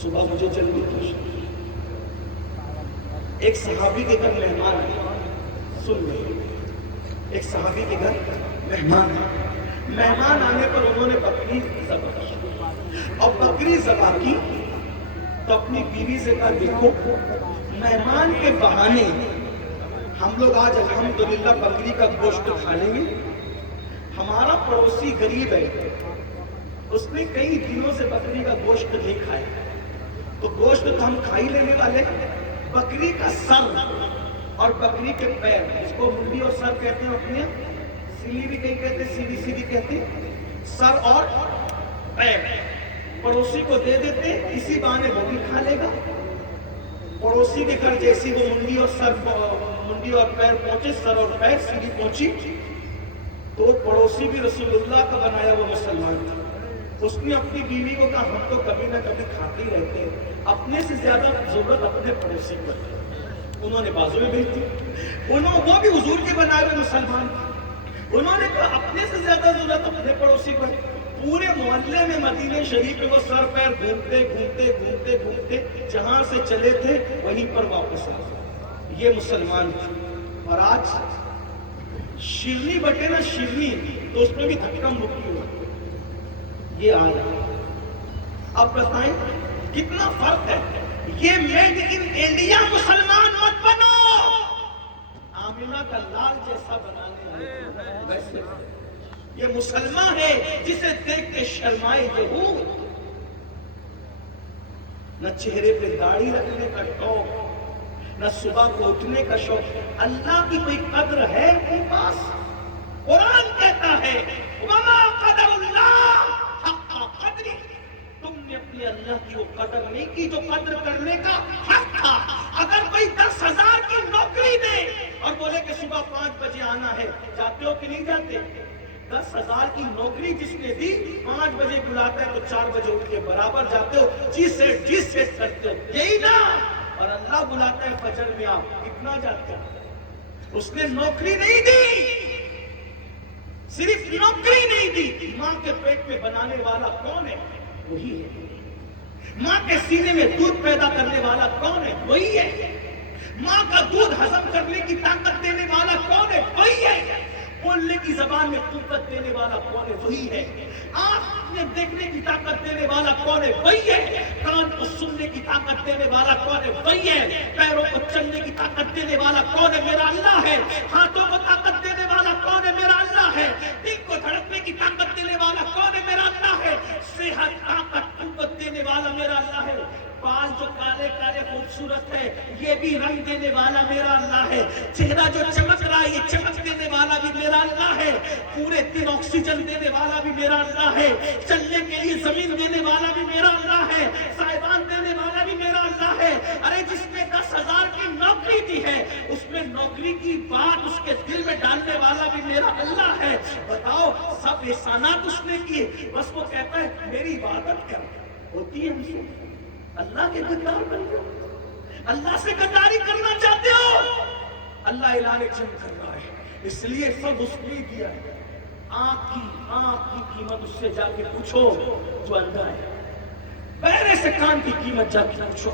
صبح مجھے جلدی پہنچنا۔ ایک صحابی کے گھر مہمان ہے، سن لیجیے، ایک صحابی کے گھر مہمان ہے، مہمان آنے پر انہوں نے بکری ذبح کی، اور بکری ذبح کی تو اپنی بیوی سے کہا دیکھو مہمان کے بہانے ہم لوگ آج الحمدللہ بکری کا گوشت کھا لیں گے، ہمارا پڑوسی غریب ہے، اس نے کئی دنوں سے بکری کا گوشت نہیں کھایا، تو گوشت تو ہم کھا ہی لینے والے، بکری کا سر اور بکری کے پیر، اس کو منڈی اور سر کہتے ہیں، اپنے سیلی بھی کہیں کہتے ہیں، سیدھی سیدھی کہتے ہیں، سر اور پیر پڑوسی کو دے دیتے، اسی بہانے وہ بھی کھا لے گا۔ پڑوسی کے گھر جیسی وہ منڈی اور پیر پہنچے، سر اور پیر سیدھی پہنچی، تو پڑوسی بھی رسول اللہ کا بنایا وہ مسلمان تھا، اس نے اپنی بیوی کو کہا ہم تو کبھی نہ کبھی کھاتے ہی رہتے ہیں، اپنے سے زیادہ ضرورت اپنے پڑوسی کو ہے۔ انہوں نے بازو میں بھیج دی، وہ بھی حضور کے بنائے ہوئے مسلمان تھے، انہوں نے کہا اپنے سے زیادہ ضرورت اپنے پڑوسی کو ہے۔ پورے محلے میں مدینہ شریف میں وہ سر پیر گھومتے گھومتے گھومتے گھومتے جہاں سے چلے تھے وہیں پر واپس آ گئے، یہ مسلمان تھے۔ اور آج شیرنی بٹے نا شیرنی، تو اس میں بھی دھکا مکی ہوا، یہ آیا۔ اب بتائیں کتنا فرق ہے، یہ میڈ ان انڈیا مسلمان مت بنو، آمینہ کا لال جیسا بنانے ویسے یہ مسلمان ہے جسے دیکھ کے شرمائے یہود، نہ چہرے پہ داڑھی رکھنے کا شوق، نہ صبح کو اٹھنے کا شوق. اللہ کی کوئی قدر ہے ان کے پاس؟ قرآن کہتا ہے وما قدر اللہ حق قدری، تم نے اپنے اللہ کی وہ قدر نہیں کی جو قدر کرنے کا حق تھا. اگر کوئی 10,000 کی نوکری دے اور بولے کہ صبح 5 بجے آنا ہے، جاتے ہو کہ نہیں جاتے؟ 10,000 کی نوکری جس نے دی 5 بجے بلاتا ہے تو 4 بجے اٹھ کے برابر جاتے ہو، جی سیٹ کرتے ہو، یہی نا. اور اللہ بلاتا ہے فجر میں آپ کتنا جاتے ہو؟ اس نے نوکری نہیں دی، صرف نوکری نہیں دی. ماں کے پیٹ میں بنانے والا کون ہے؟ وہی ہے. ماں کے سینے میں دودھ پیدا کرنے والا کون ہے؟ وہی ہے. ماں کا دودھ ہضم کرنے کی طاقت دینے والا کون ہے؟ وہی ہے. بولنے کی زبان میں قوت دینے والا کون ہے؟ وہی ہے. آنکھ میں دیکھنے کی طاقت دینے والا کون ہے؟ وہی ہے. کان کو سننے کی طاقت دینے والا کون ہے؟ وہی ہے. پیروں کو چلنے کی طاقت دینے والا کون ہے؟ میرا اللہ ہے. ہاتھوں کو طاقت دینے والا کون ہے؟ میرا اللہ ہے. دل کو دھڑکنے کی طاقت دینے والا کون ہے؟ میرا اللہ ہے. صحت طاقت قوت دینے والا میرا اللہ ہے. بال جو کالے کالے خوبصورت ہے یہ بھی رنگ دینے والا میرا اللہ ہے. چہرہ جو چمک رہا ہے یہ چمک دینے والا بھی میرا اللہ ہے. پورے دن آکسیجن دینے والا بھی میرا اللہ ہے. چلنے کے لیے زمین دینے والا بھی میرا اللہ ہے. سائبان دینے والا بھی میرا اللہ ہے. ارے جس نے 10,000 کی نوکری دی ہے اس میں نوکری کی بات اس کے دل میں ڈالنے والا بھی میرا اللہ ہے. بتاؤ سب احسانات اس نے کیے، بس وہ کہتا ہے میری عبادت کر ہوتی ہے. اللہ کے غدار بن گئے، اللہ سے غداری کرنا چاہتے ہو؟ اللہ اعلان جنگ کر رہا ہے، اس لیے سب اس نے دیا ہے. آنکھ کی قیمت اس سے جا کے پوچھو جو اندھا ہے. پیرے سے کان کی قیمت جا کے پوچھو.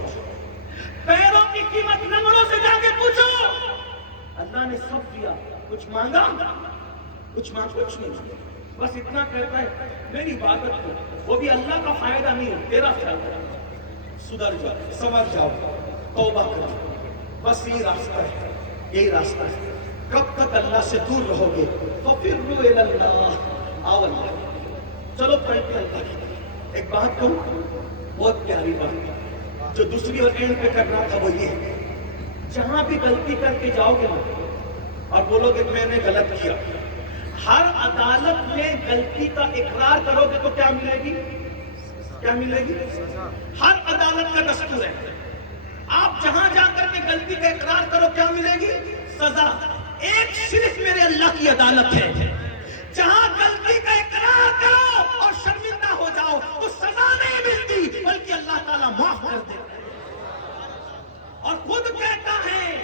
پیروں کی قیمت نمبروں سے جا کے پوچھو. اللہ نے سب دیا. کچھ مانگا؟ کچھ نہیں. بس اتنا کہتا ہے میری عبادت کو. وہ بھی اللہ کا فائدہ نہیں، تیرا فائدہ. سدھر جاؤ، سمجھ جاؤ، توبہ کرو. بس یہی راستہ ہے، یہی راستہ ہے. کب تک اللہ سے دور رہو گے؟ فَفِرُّوا إِلَى اللَّهِ، آؤ اللہ. چلو پڑھتے اللہ کی. ایک بات کہوں، بہت پیاری بات جو دوسری اور اینڈ پہ کرنا تھا وہ یہ ہے، جہاں بھی غلطی کر کے جاؤ گے نا اور بولو گے میں نے غلط کیا، ہر عدالت میں غلطی کا اقرار کرو گے تو کیا ملے گی؟ کیا ملے گی؟ ہر عدالت کا دستور ہے. آپ جہاں جا کر کے غلطی کا اقرار کرو کیا ملے گی؟ سزا. ایک صرف میرے اللہ کی عدالت ہے جہاں غلطی کا اقرار کرو اور شرمندہ ہو جاؤ تو سزا نہیں ملتی بلکہ اللہ تعالیٰ معاف کر دے. اور خود کہتا ہے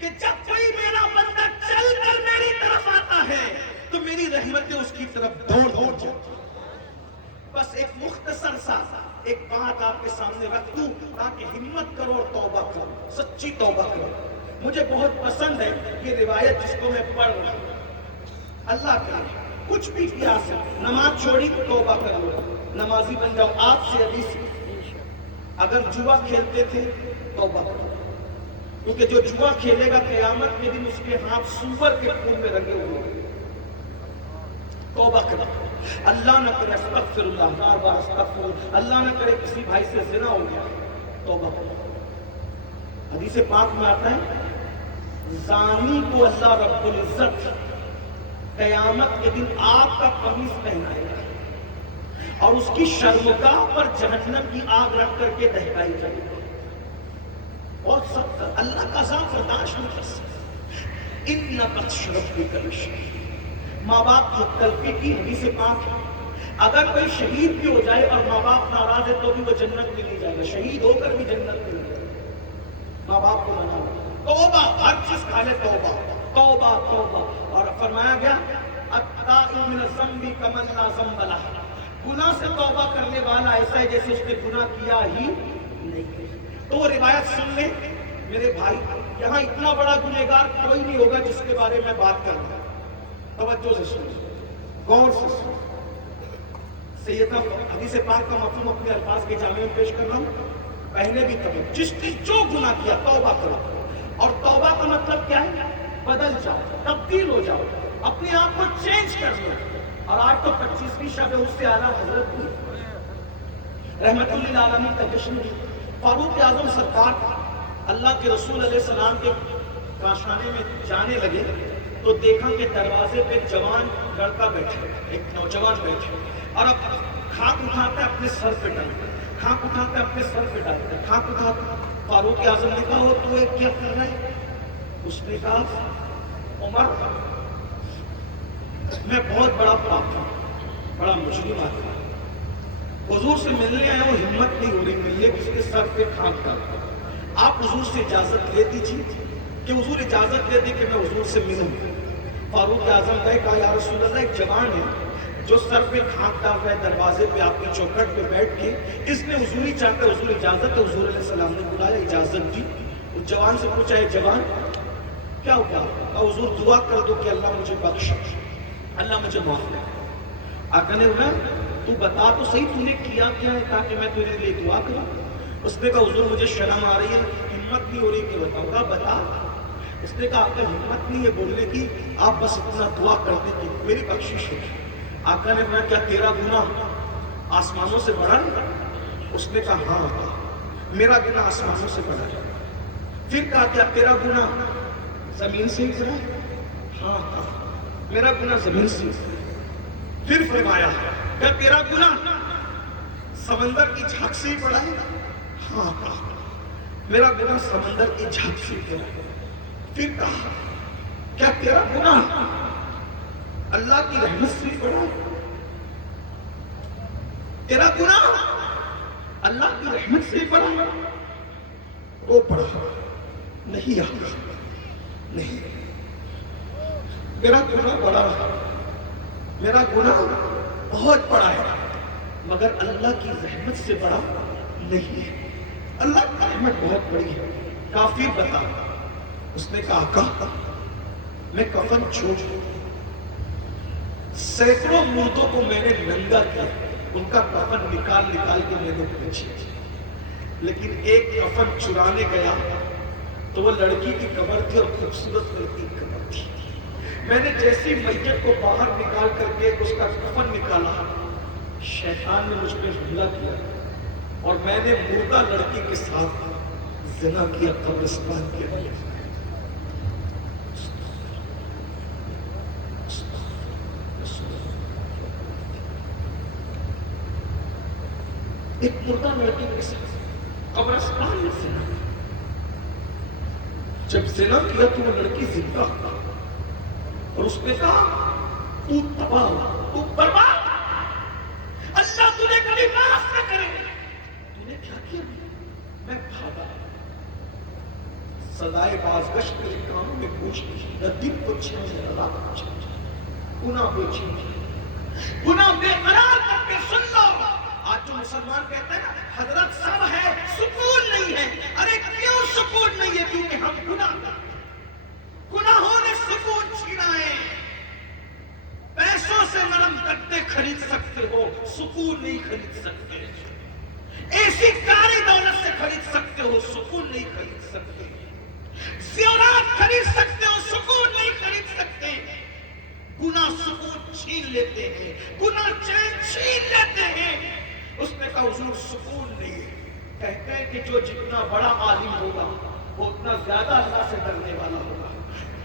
کہ جب کوئی میرا بندہ چل کر میری طرف آتا ہے تو میری رحمتیں اس کی طرف دوڑ جاتی. بس ایک مختصر سا ایک بات آپ کے سامنے رکھ دوں تاکہ ہمت کرو اور توبہ کرو، سچی توبہ کرو. مجھے بہت پسند ہے یہ روایت جس کو میں پڑھ رہا ہوں. اللہ کرے کچھ بھی کیا سے نماز چھوڑی تو توبہ کر لو، نمازی بن جاؤ. آپ سے حدیث اگر جوا کھیلتے تھے توبہ کرو، کیونکہ جو جوا کھیلے گا قیامت کے دن اس کے ہاتھ سور کے خون میں رنگے ہوئے. توبہ کرو. اللہ نہ کرے استغفر اللہ، بار بار استغفر. اللہ نہ کرے کسی بھائی سے زنا ہو گیا، توبہ کرو. حدیث پاک میں آتا ہے زانی کو اللہ رب العزت قیامت کے دن آگ کا قمیص پہنائے گا اور اس کی شرمگاہ پر جہنم کی آگ رکھ کر کے دہکائی جائے گی. اور سب اللہ کا عذاب برداشت نہیں کر سکتا. اِنَّ بَطْشَ رَبِّكَ لَشَدِيدٌ. ماں باپ کی تلفی کی حدیث پاک ہے اگر کوئی شہید بھی ہو جائے اور ماں باپ ناراض ہے تو بھی وہ جنت میں نہیں جائے گا، شہید ہو کر بھی جنت میں نہیں جائے گا. ماں باپ کو مناؤ. توبہ، ہر چیز کھا لے توبہ توبہ توبہ. اور فرمایا گیا التائب من الذنب کمن لا ذنب لہ. گناہ سے توبہ کرنے والا ایسا ہے جیسے اس نے گناہ کیا ہی نہیں. تو وہ روایت سن لیں میرے بھائی، یہاں اتنا بڑا گنہگار کوئی نہیں ہوگا جس کے بارے میں بات کر رہا ہوں. توجہ سے سنیں، غور سے سنیں. سیدنا حدیث پاک کا مفہوم اپنے الفاظ کے جامع میں پیش کر رہا ہوں. پہلے بھی تبھی جس نے جو گناہ کیا توبہ کرو. اور توبہ کا مطلب کیا ہے؟ بدل جاؤ، تبدیل ہو جاؤ، اپنے آپ کو چینج کر لو. اور آج تو 25ویں شب اس سے اعلیٰ حضرت کی رحمت للعالمین کا جشن ہے۔ فاروق اعظم سرکار اللہ کے رسول علیہ السلام کے کاشانے میں جانے لگے تو دیکھا کہ دروازے پہ جوان لڑکا بیٹھے، ایک نوجوان بیٹھے، اور اب خاک اٹھاتا اپنے سر پہ ڈالتا، خاک اٹھاتا اپنے سر پہ ڈالتا، خاک اٹھاتا۔ فاروق اعظم نے کہا وہ تو کیا کر رہا ہے؟ اس نے کہا عمر میں بہت بڑا پاپ ہوں، بڑا مجرم آدمی ہوں، حضور سے ملنے آیا ہوں، ہمت نہیں ہو رہی ملنے کی، اس کے سر پہ خاک ڈالتا۔ آپ حضور سے اجازت لے دیجیے کہ حضور اجازت دے دی کہ میں حضور سے ملوں۔ فاروق اعظم نے کہا یا رسول اللہ ایک جوان ہے جو سر پہ خاک ڈال رہا ہے دروازے پہ آپ کی چوکھٹ پہ بیٹھ کے، اس نے حضور ہی چاہتا ہے، حضور اجازت ہے۔ حضور علیہ السلام نے بلایا، اجازت دی، اس جوان سے پوچھا ہے جوان کیا ہوا؟ حضور دعا کر دو کہ اللہ مجھے بخش، اللہ مجھے معاف کر۔ آقا نے بولا تو بتا تو صحیح تو نے کیا کیا ہے تاکہ میں تیرے لیے دعا کروں۔ اس نے کہا حضور مجھے شرم آ رہی ہے، ہمت نہیں ہو رہی کہ بتاؤں گا، بتا۔ اس نے کہا آپ کا ہمت نہیں ہے بولنے کی، آپ بس اتنا دعا کرتے کہ میری بخشش ہو۔ آقا نے کہا کیا تیرا گناہ آسمانوں سے بڑا ہے؟ اس نے کہا ہاں میرا گناہ آسمانوں سے بڑا ہے۔ پھر کہا کیا تیرا گناہ زمین سے ہی بڑا ہے؟ ہاں میرا گناہ زمین سے ہی۔ پھر فرمایا کیا تیرا گناہ سمندر کی جھاگ سے ہی بڑا ہے؟ ہاں میرا گناہ سمندر کی جھاگ سے ہی بڑا ہے۔ پھر کہا کیا تیرا گناہ اللہ کی رحمت سے بڑا ہے؟ تیرا گناہ اللہ کی رحمت سے بڑا ہے؟ وہ بڑا نہیں آقا نہیں، میرا گناہ بڑا ہے، میرا گناہ بہت بڑا ہے، مگر اللہ کی رحمت سے بڑا نہیں ہے۔ اللہ کی رحمت بہت بڑی ہے۔ کافر بتا، اس نے کہا آقا میں کفن چھوڑ، سینکڑوں مردوں کو میں نے ننگا کیا، ان کا کفن نکال نکال کے میں نے بیچے، لیکن ایک کفن چرانے گیا تو وہ لڑکی کی قبر تھی اور خوبصورت لڑکی کی قبر تھی۔ میں نے جیسی میت کو باہر نکال کر کے اس کا کفن نکالا، شیطان نے مجھ پہ حملہ کیا اور میں نے مردہ لڑکی کے ساتھ زنا کیا قبرستان کے اندر۔ ایک مردہ لڑکی کے ساتھ قبرستان میں زنا کیا۔ جب زنا کیا تو وہ لڑکی زندہ تھا اور اس نے کہا تو تباہ تو برباد، اللہ تجھے کبھی معاف نہ کرے۔ تو نے کیا کیا؟ میں بھاگا، سدائے بازگشت کے کاموں میں پوچھ نہ دن پوچھے نہ رات پوچھے، گناہ پوچھے گناہ بے قرار کر کے سن لو۔ آج جو مسلمان کہتا ہے نا حضرت سب ہے سکون نہیں ہے، ارے کیوں سکون نہیں ہے؟ کیونکہ ہم گناہوں نے سکون چھینا ہے۔ پیسوں سے نرم گدے خرید سکتے ہو، سکون نہیں خرید سکتے۔ ایسی کاری دولت سے خرید سکتے ہو، سکون نہیں خرید سکتے۔ زیورات خرید سکتے ہو، سکون نہیں خرید سکتے۔ گناہ سکون چھین لیتے ہیں، گناہ چین چھین لیتے ہیں۔ اس نے کہا حضور سکون نہیں ہے۔ کہتے ہیں کہ جو جتنا بڑا عالم ہوگا وہ اتنا زیادہ اللہ سے ڈرنے والا ہوگا۔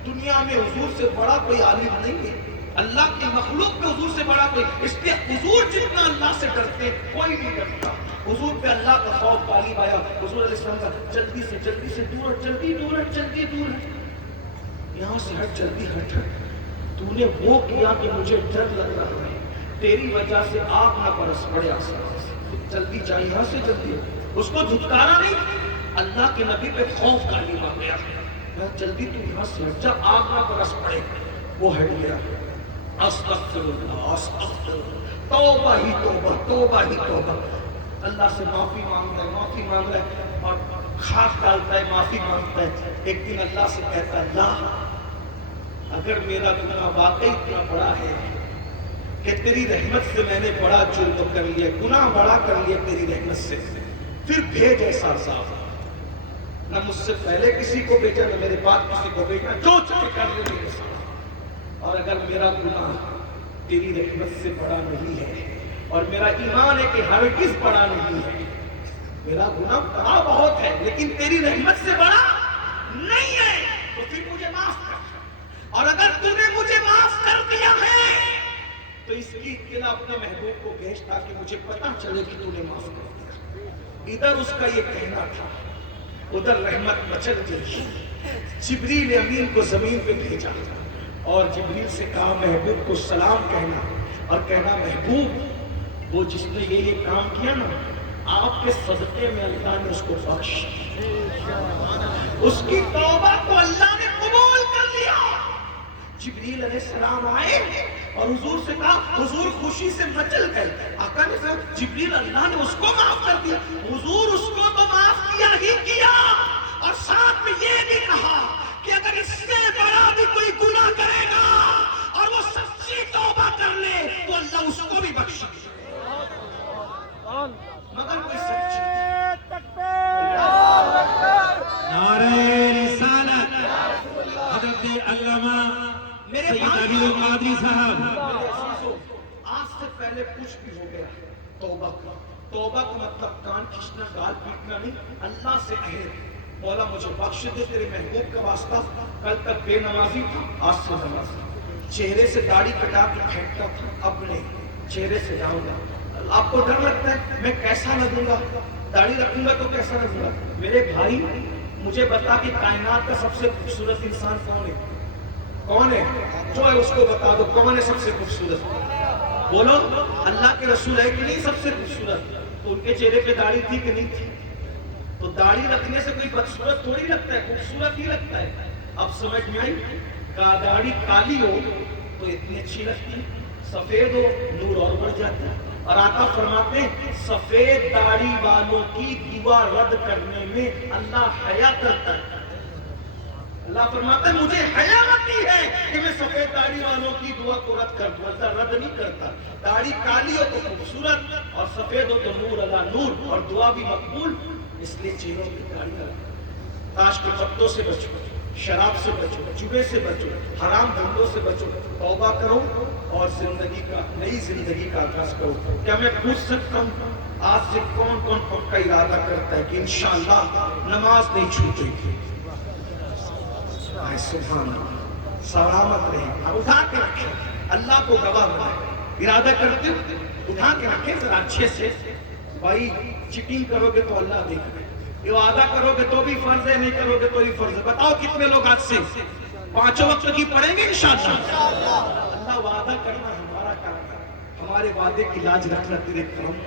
دنیا میں حضور سے بڑا کوئی عالم نہیں ہے، اللہ کی مخلوق میں حضور سے بڑا کوئی، اس لیے حضور جتنا اللہ سے ڈرتے کوئی نہیں ڈرتا۔ حضور پہ اللہ کا خوف غالب آیا۔ حضور علیہ السلام کا جلدی سے دور ہٹ، جلدی دور ہٹ، جلدی دور ہٹ، یہاں سے ہٹ، جلدی ہٹ۔ تو نے وہ کیا کہ مجھے ڈر لگ رہا ہے، تیری وجہ سے آگ نہ برس پڑے آسمان سے، جلدی جائے یہاں سے جلدی۔ اس کو دھتکارا نہیں، اللہ کے نبی پہ خوف غالب آ گیا، جلدی تو یہاں سے ہٹ جا، آگ نہ برس پڑے۔ وہ ہٹ گیا۔ استغفر اللہ استغفر اللہ، توبہ ہی توبہ، توبہ ہی توبہ۔ اللہ سے معافی مانگ رہا ہے، معافی مانگ رہا ہے اور خاک ڈالتا ہے، معافی مانگتا ہے۔ ایک دن اللہ سے کہتا ہے اللہ اگر میرا گناہ واقعی اتنا بڑا ہے کہ تیری رحمت سے میں نے بڑا جرم کر لیا، گناہ بڑا کر لیا تیری رحمت سے، پھر بھیج ایسا عذاب، نہ مجھ سے پہلے کسی کو بھیجا نہ میرے بعد کسی کو بھیجا، جو چاہے کر لے میرے ساتھ۔ اور اگر میرا گناہ تیری رحمت سے بڑا نہیں ہے، اور میرا ایمان ہے کہ ہرگز بڑا نہیں ہے۔ میرا گناہ بڑا بہت ہے لیکن تیری رحمت سے بڑا نہیں ہے، تو پھر مجھے معاف کر، اور اگر تو نے مجھے معاف کر دیا ہے تو اس کی اطلاع اپنے محبوب کو بھیج تاکہ مجھے پتہ چلے کہ تو نے معاف کر دیا۔ ادھر اس کا یہ کہنا تھا، ادھر رحمت مچل گئی۔ جبریل امین کو زمین پہ بھیجا اور جبریل سے کہا محبوب کو سلام کہنا، اور کہنا محبوب وہ جس نے یہ کام کیا نا، آپ کے صدقے میں اللہ نے اس کو بخش، اس کی توبہ کو اللہ نے قبول کر لیا۔ جبریل علیہ السلام آئے اور حضور سے کہا، حضور خوشی سے مچل گئے۔ آقا نے کہا جبریل اللہ نے اس کو معاف کر دیا۔ حضور اس کو تو معاف کیا ہی کیا، اور ساتھ میں یہ بھی کہا کہ اگر اس سے بڑا بھی کوئی گناہ کرے گا اور وہ سچی توبہ کر لے تو اللہ اس کو بھی بخش دے، مگر کوئی سچی۔ نعرہ رسالت حضرت علامہ سید عبید القادری صاحب۔ میرے عزیزو، آج سے پہلے کچھ بھی ہو گیا توبہ کا، توبہ کا مطلب کان کھینچنا، گال پیٹنا نہیں، اللہ سے عہد، مولا مجھے بخش دے تیرے محبوب کا واسطہ، کل تک بے نمازی تھا آج سے نمازی، چہرے سے داڑھی کٹا کے پھینکتا تھا، اب نہیں، چہرے سے جاؤں گا۔ آپ کو ڈر لگتا ہے میں کیسا لگوں گا، داڑھی رکھوں گا تو کیسا لگوں گا؟ میرے بھائی مجھے بتا کہ کائنات کا سب سے خوبصورت انسان کون ہے؟ کون ہے؟ جو ہے اس کو بتا دو، کون ہے سب سے خوبصورت؟ بولو، اللہ کے رسول ہے کہ نہیں سب سے خوبصورت؟ تو ان کے چہرے پہ داڑھی تھی کہ نہیں تھی؟ تو داڑھی رکھنے سے کوئی بدصورت تھوڑی لگتا ہے، خوبصورت ہی لگتا ہے۔ اب سمجھ میں آئی؟ داڑھی کالی ہو تو اتنی اچھی لگتی ہے، سفید ہو نور اور بڑھ جاتا ہے۔ اور آقا فرماتے ہیں سفید داڑھی والوں کی دعا رد کرنے میں اللہ حیا کرتا ہے۔ اللہ فرماتا ہے مجھے حیا آتی ہے کہ میں سفید داڑھی والوں کی دعا کو رد کر دوں، اللہ رد نہیں کرتا۔ داڑھی کالی ہو تو خوبصورت، اور سفید ہو تو نور اللہ نور، اور دعا بھی مقبول۔ اس لیے چہروں کی داڑھی لگا، تاش کے پتوں سے بچو، شراب سے بچو، جوے سے بچو، حرام دھندوں سے بچو، توبہ کرو اور زندگی کا، نئی زندگی کا آغاز کرو۔ کیا میں پوچھ سکتا ہوں آج سے کون کون پکا ارادہ کرتا ہے کہ انشاءاللہ نماز نہیں چھوٹے گی؟ سبحان اللہ، سلامت رہے، اٹھا کے رکھیں، اللہ کو گواہ بنائیں۔ ارادہ کرتے اٹھا کے رکھیں ذرا اچھے سے۔ بھائی چیٹنگ کرو گے تو اللہ دیکھ رہے، یہ وعدہ کرو گے تو بھی فرض ہے، نہیں کرو گے تو بھی فرض ہے۔ بتاؤ کتنے لوگ آج سے پانچوں وقت کی پڑھیں گے انشاءاللہ؟ اللہ وعدہ کرنا ہمارا کام ہے، ہمارے وعدے کی لاج رکھنا تیرے کرم،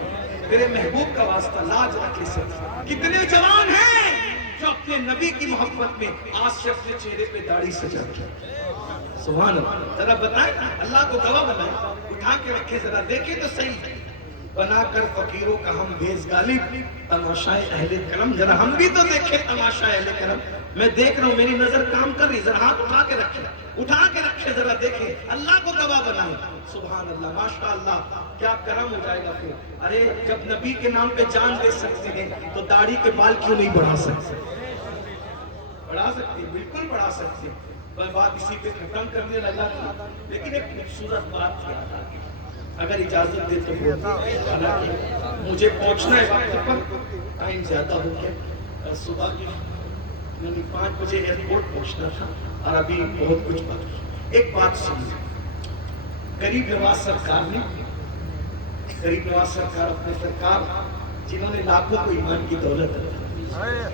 تیرے محبوب کا واسطہ لاج رکھ سے۔ کتنے جوان ہیں جو اپنے نبی کی محبت میں آج سے اپنے چہرے پہ داڑھی سجا کے، سبحان اللہ، ذرا بتائیں، اللہ کو گواہ بنائیں، اٹھا کے رکھے، ذرا دیکھیں تو صحیح، بنا کر فقیروں کا ہم بھیز غالب، تماشائے اہل کرم، ذرا ہم بھی تو دیکھیں تماشائے اہل کرم۔ میں دیکھ رہا ہوں، میری نظر کام کر رہی، ذرا ہاتھ اٹھا کے رکھے، اٹھا کے رکھے، ذرا دیکھیں، اللہ کو گواہ بنائیں۔ سبحان اللہ، ماشاءاللہ، کیا کرم ہو جائے گا پھر۔ ارے جب نبی کے نام پہ جان دے سکتے ہیں تو داڑھی کے بال کیوں نہیں بڑھا سکتے؟ بڑھا سکتے، بالکل بڑھا سکتے۔ میں بات اسی پہ ختم کرنے لگا تھا، لیکن ایک خوبصورت بات یاد آ گئی، اگر اجازت دے تو حالانکہ مجھے پہنچنا ہے وقت پر، ٹائم زیادہ ہو گیا، صبح کی 5 بجے ایئرپورٹ پہنچنا تھا اور ابھی بہت کچھ باقی۔ ایک بات سنیے، غریب نواز سرکار نے، غریب نواز سرکار اپنے سرکار جنہوں نے لاکھوں کو ایمان کی دولت دی،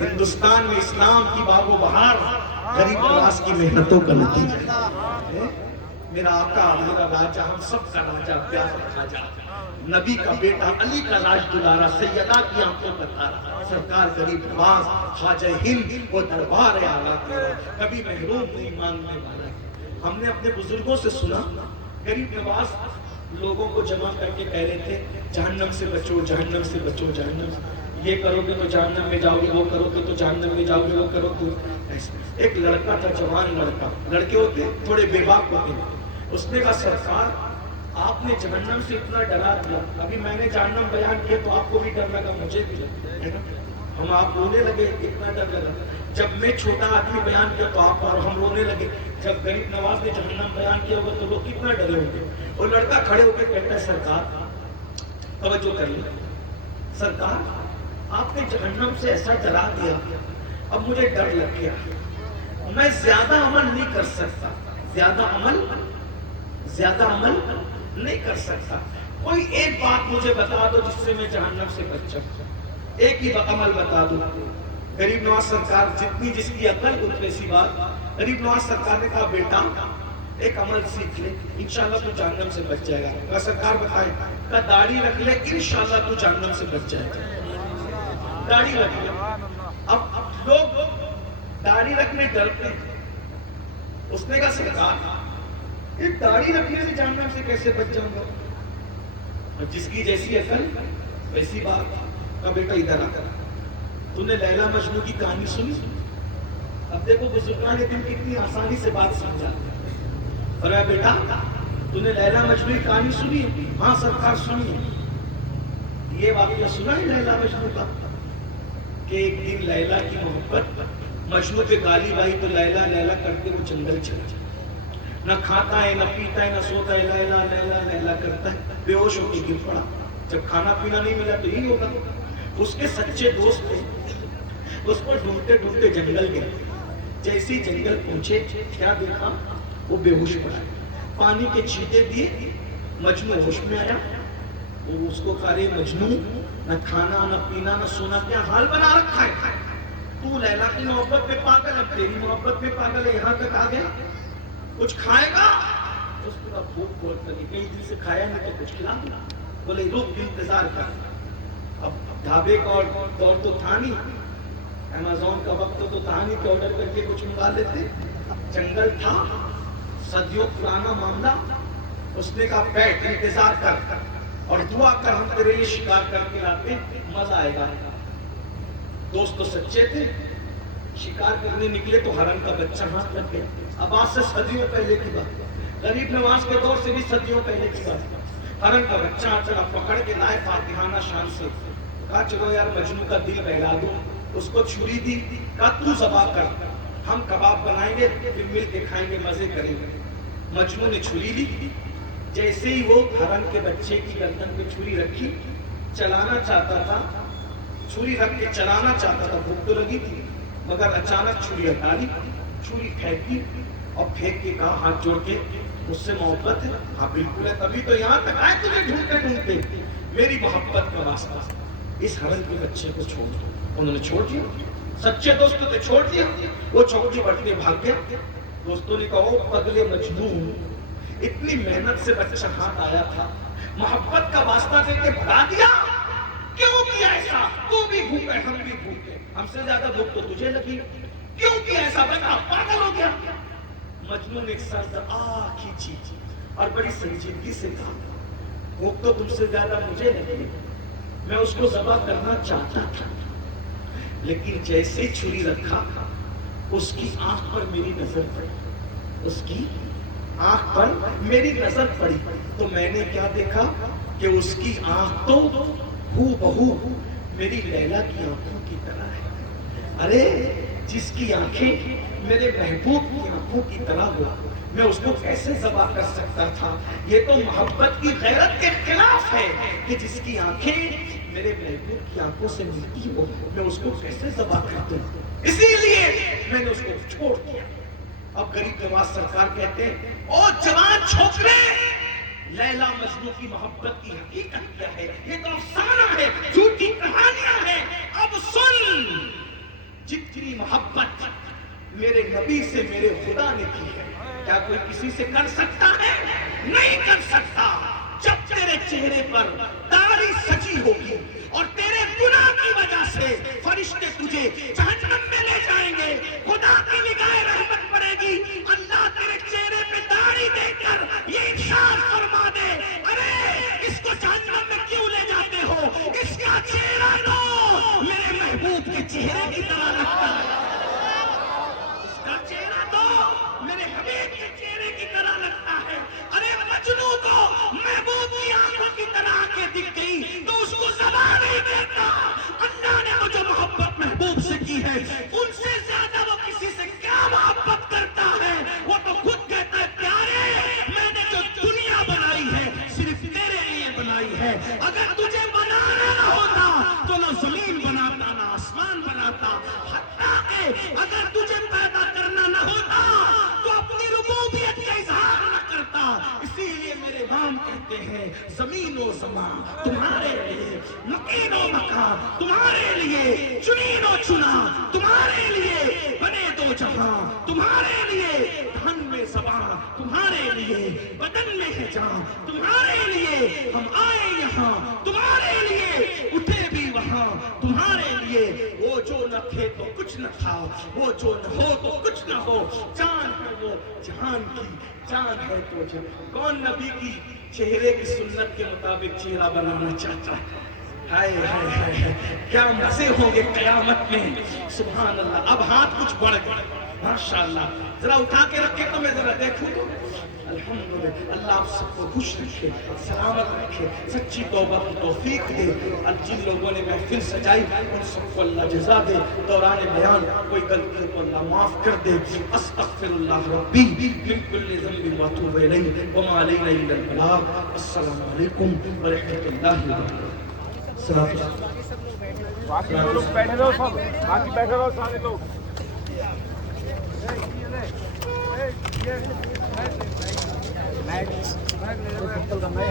ہندوستان میں اسلام کی باغ و بہار غریب نواز کی محنتوں کا نتیجہ ہے۔ میرا آقا، میرا راجہ، ہم سب کا راجہ، پیارا راجہ، نبی کا بیٹا، علی کا راج دلارا، سیدہ کی آنکھوں کا تارا، سرکار غریب نواز، خواجہ ہند، وہ دربار اعلیٰ تیرا، کبھی محروم نہیں ماننے والا۔ ہم نے اپنے بزرگوں سے سنا، غریب نواز لوگوں کو جمع کر کے کہہ رہے تھے جہنم سے بچو، جہنم سے بچو، جہنم سے، یہ کرو گے تو جہنم میں جاؤ گے، وہ کرو گے تو جہنم میں جاؤ گے، وہ کرو تو۔ ایک لڑکا تھا، جوان لڑکا، لڑکے ہوتے تھوڑے بے باک ہوتے ہیں، اس نے کہا سرکار آپ نے جہنم سے اتنا ڈرا دیا، ابھی میں نے جہنم بیان کیا تو آپ کو بھی ڈر لگا، مجھے بھی لگا، ہم آپ رونے لگے، اتنا ڈر لگا۔ جب میں چھوٹا آدمی بیان کیا تو آپ اور ہم رونے لگے. جب غریب نواز نے جہنم بیان کیا ہوگا تو لوگ کتنا ڈرے ہوں گے. وہ لڑکا کھڑے ہو کے کہتا ہے سرکار توجہ کر لیں سرکار آپ نے جہنم سے ایسا ڈرا دیا اب مجھے ڈر لگ گیا میں زیادہ عمل نہیں کر سکتا زیادہ عمل نہیں کر سکتا. کوئی ایک بات مجھے بتا دو جس سے میں جہنم سے بچ جاؤں. ایک ہی عمل بتا دو. غریب نواز سرکار جتنی جس کی عقل اتنی سی بات. غریب نواز سرکار نے کہا بیٹا ایک عمل سیکھ لے انشاءاللہ تو جہنم سے بچ جائے گا. کہا سرکار بتائیں. کہا داڑھی رکھ لے انشاءاللہ تو جہنم سے بچ جائے گا. داڑھی رکھ لے. اب لوگ داڑھی رکھنے ڈرتے ہیں. اس نے کہا سرکار ایک داڑھی رکھنے سے جہنم سے کیسے بچ جاؤں گا. جس کی جیسی عقل ویسی بات. کہا بیٹا ادھر آ کر تو نے لیلا مجنوں کی کہانی سنی. اب دیکھو بزرگان نے کتنی آسانی سے بات سمجھا. فرمایا بیٹا تو نے لیلا مجنوں کی کہانی سنی. ہاں سرکار سنی. یہ واقعہ سنا ہے لیلا مجنوں کا کہ ایک دن لیلا کی محبت مجنوں پہ غالب آئی تو لیلا لیلا کرتے وہ جنگل چلا جائے. نہ کھاتا ہے نہ پیتا ہے نہ سوتا ہے. لیلا لیلا لیلا کرتا ہے بے ہوش ہو کے گر پڑا. جب کھانا پینا نہیں ملا تو یہی ہوگا. اس کے سچے دوست تھے. اس کو ڈھونڈتے ڈھونڈتے جنگل گئے. جیسے جنگل پہنچے کیا دیکھا وہ بے ہوش پڑا. پانی کے چھینٹے دیے مجنوں ہوش میں آیا. وہ اس کو کہا رے مجنوں نہ کھانا نہ پینا نہ سونا کیا حال بنا رکھا ہے. تو لیلا کی محبت پہ پاگل اب تیری محبت پہ پاگل ہے. یہاں تک آ گیا کچھ کھائے گا. اس کو بھوک بہت لگی کئی دن سے کھایا نہیں تو کچھ کھلا. بولے رک انتظار کر. اب ڈھابے کا دور تو تھا نہیں. امیزون کا وقت تو تھا نہیں کہ آرڈر کر کے کچھ منگا لیتے. جنگل تھا صدیوں پرانا معاملہ. اس نے کہا بیٹھ انتظار کر اور دعا کر ہم تیرے لیے شکار کر کے لاتے مزہ آئے گا. دوست تو سچے تھے. شکار کرنے نکلے تو ہرن کا بچہ ہاتھ لگ گیا. اب آج سے صدیوں پہلے کی بات. غریب نواز کے دور سے بھی صدیوں پہلے کی بات. ہرن کا بچہ چلا پکڑ کے لائے فاتحانہ شان سے. کہا چلو یار مجنوں کا دل بہلا دو. اس کو چھری دی. کہا تو ذبح کر ہم کباب بنائیں گے پھر مل کے کھائیں گے مزے کریں گے. مجنوں نے چھری لی. جیسے ہی وہ ہرن کے بچے کی گردن پہ چھری رکھی چلانا چاہتا تھا. چھری رکھ کے چلانا چاہتا تھا. بھوک تو لگی تھی مگر اچانک چھری ہٹا دی. چھری پھینکی اور پھینک کے کہا ہاتھ جوڑ کے مجھ سے محبت ہے. ہاں بالکل ہے تبھی تو یہاں تک آئے تجھے ڈھونڈتے ڈھونڈتے. میری محبت کا واسطہ اس ہرن کے بچے کو چھوڑ دو. انہوں نے چھوڑ دیا. سچے دوستوں نے چھوڑ دیا. وہ چوکی بٹ کے بھاگ گیا. دوستوں نے کہا او پگلے مجنوں اتنی محنت سے بچہ ہاتھ آیا تھا محبت کا واسطہ دے کے بھگا دیا. کیوں کیا ایسا؟ تو بھی بھوک ہے ہم بھی بھوک ہے. ہم سے زیادہ بھوک تو تجھے لگی. کیوں کیا ایسا؟ بتا پاگل ہو گیا. مجنوں نے ایک ساتھ کھینچی اور بڑی سنجیدگی سے کہا بھوک تو تم سے زیادہ مجھے لگی. میں اس کو ذبح کرنا چاہتا تھا لیکن جیسے چھری رکھا اس کی آنکھ پر میری نظر پڑی. اس کی آنکھ پر میری نظر پڑی تو میں نے کیا دیکھا کہ اس کی آنکھ تو ہو بہو میری لیلا کی آنکھوں کی طرح ہے. ارے جس کی آنکھیں میرے محبوب کی آنکھوں کی طرح ہو میں اس کو کیسے ذبح کر سکتا تھا. یہ تو محبت کی غیرت کے خلاف ہے کہ جس کی آنکھیں میرے محبوب کی آنکھوں سے ملتی ہو میں اس کو کیسے ذبح کرتا ہوں. اسی لیے میں نے اس کو چھوڑ دیا. اب غریب نواز سرکار کہتے ہیں او جوان چھوکرے لیلا مجنوں کی محبت کی حقیقت کیا ہے. یہ تو افسانہ ہے جھوٹی کہانیاں ہیں. اب سن جتنی محبت میرے نبی سے میرے خدا نے کی ہے کیا کوئی کسی سے کر سکتا ہے؟ نہیں کر سکتا. جب تیرے چہرے پر داڑھی سجی ہوگی اور تیرے گناہ کی وجہ سے فرشتے تجھے جہنم میں لے جائیں گے. خدا کی نگاہ رحمت پڑے گی. اللہ تیرے چہرے پہ داڑھی دے کر یہ ارشاد فرما دے ارے اس کو جہنم میں کیوں لے جاتے ہو؟ اس کا چہرہ تو میرے محبوب کے چہرے کی طرح لگتا ہے. اس کا چہرہ تو میرے حبیب کے چہرے کی طرح لگتا ہے. ارے مجنوں کو محبوب کی آنکھوں کی طرح آنکھیں دکھ گئی تو اس کو ذبح نہیں دیتا. اللہ نے جو محبت محبوب سے کی ہے ان سے زیادہ بنائی ہے. اگر تجھے بنانا نہ ہوتا تو نہ زمین بناتا نہ آسمان بناتا. حتیٰ کہ اگر تجھے پیدا کرنا نہ ہوتا تو اپنی ربوبیت کا اظہار نہ کرتا. اسی لیے میرے امام کہتے ہیں زمین و زمان تمہارے لیے، مکین و مکان تمہارے لیے، چنین و چنا تمہارے لیے، بنے دو جہاں تمہارے لیے، دھن میں زبان تمہارے لیے، بدن میں ہے جان تمہارے لیے. ہم آئے یہاں تمہارے لیے، اٹھے بھی وہاں تمہارے لیے. وہ جو نہ تھے تو کچھ نہ تھا، وہ جو نہ ہو تو کچھ نہ ہو. جان ہے وہ جہان کی، جان ہے تو جان. کون نبی کی چہرے کی سنت کے مطابق چہرہ بنانا چاہتا ہے؟ ہائے ہائے ہائے ہائے، کیا مزے ہوں گے قیامت میں. سبحان اللہ. اب ہاتھ کچھ بڑھ گئے ماشاءاللہ، ذرا اٹھا کے رکھے تو میں ذرا دیکھوں تو. الحمدللہ. اللہ آپ سب کو خوش رکھے، سلامت رکھے، سچی توبہ کی توفیق دے. اور جن لوگوں نے محفل سجائی ان سب کو اللہ جزا دے. دوران بیان کوئی غلطی کو اللہ معاف کر دے. استغفر اللہ ربی من کل ذنب واتوب الیہ وما علینا الا البلاغ. السلام علیکم ورحمۃ اللہ وبرکاتہ. باقی لوگ بیٹھے رہو، سب باقی بیٹھے رہو سارے لوگ. میں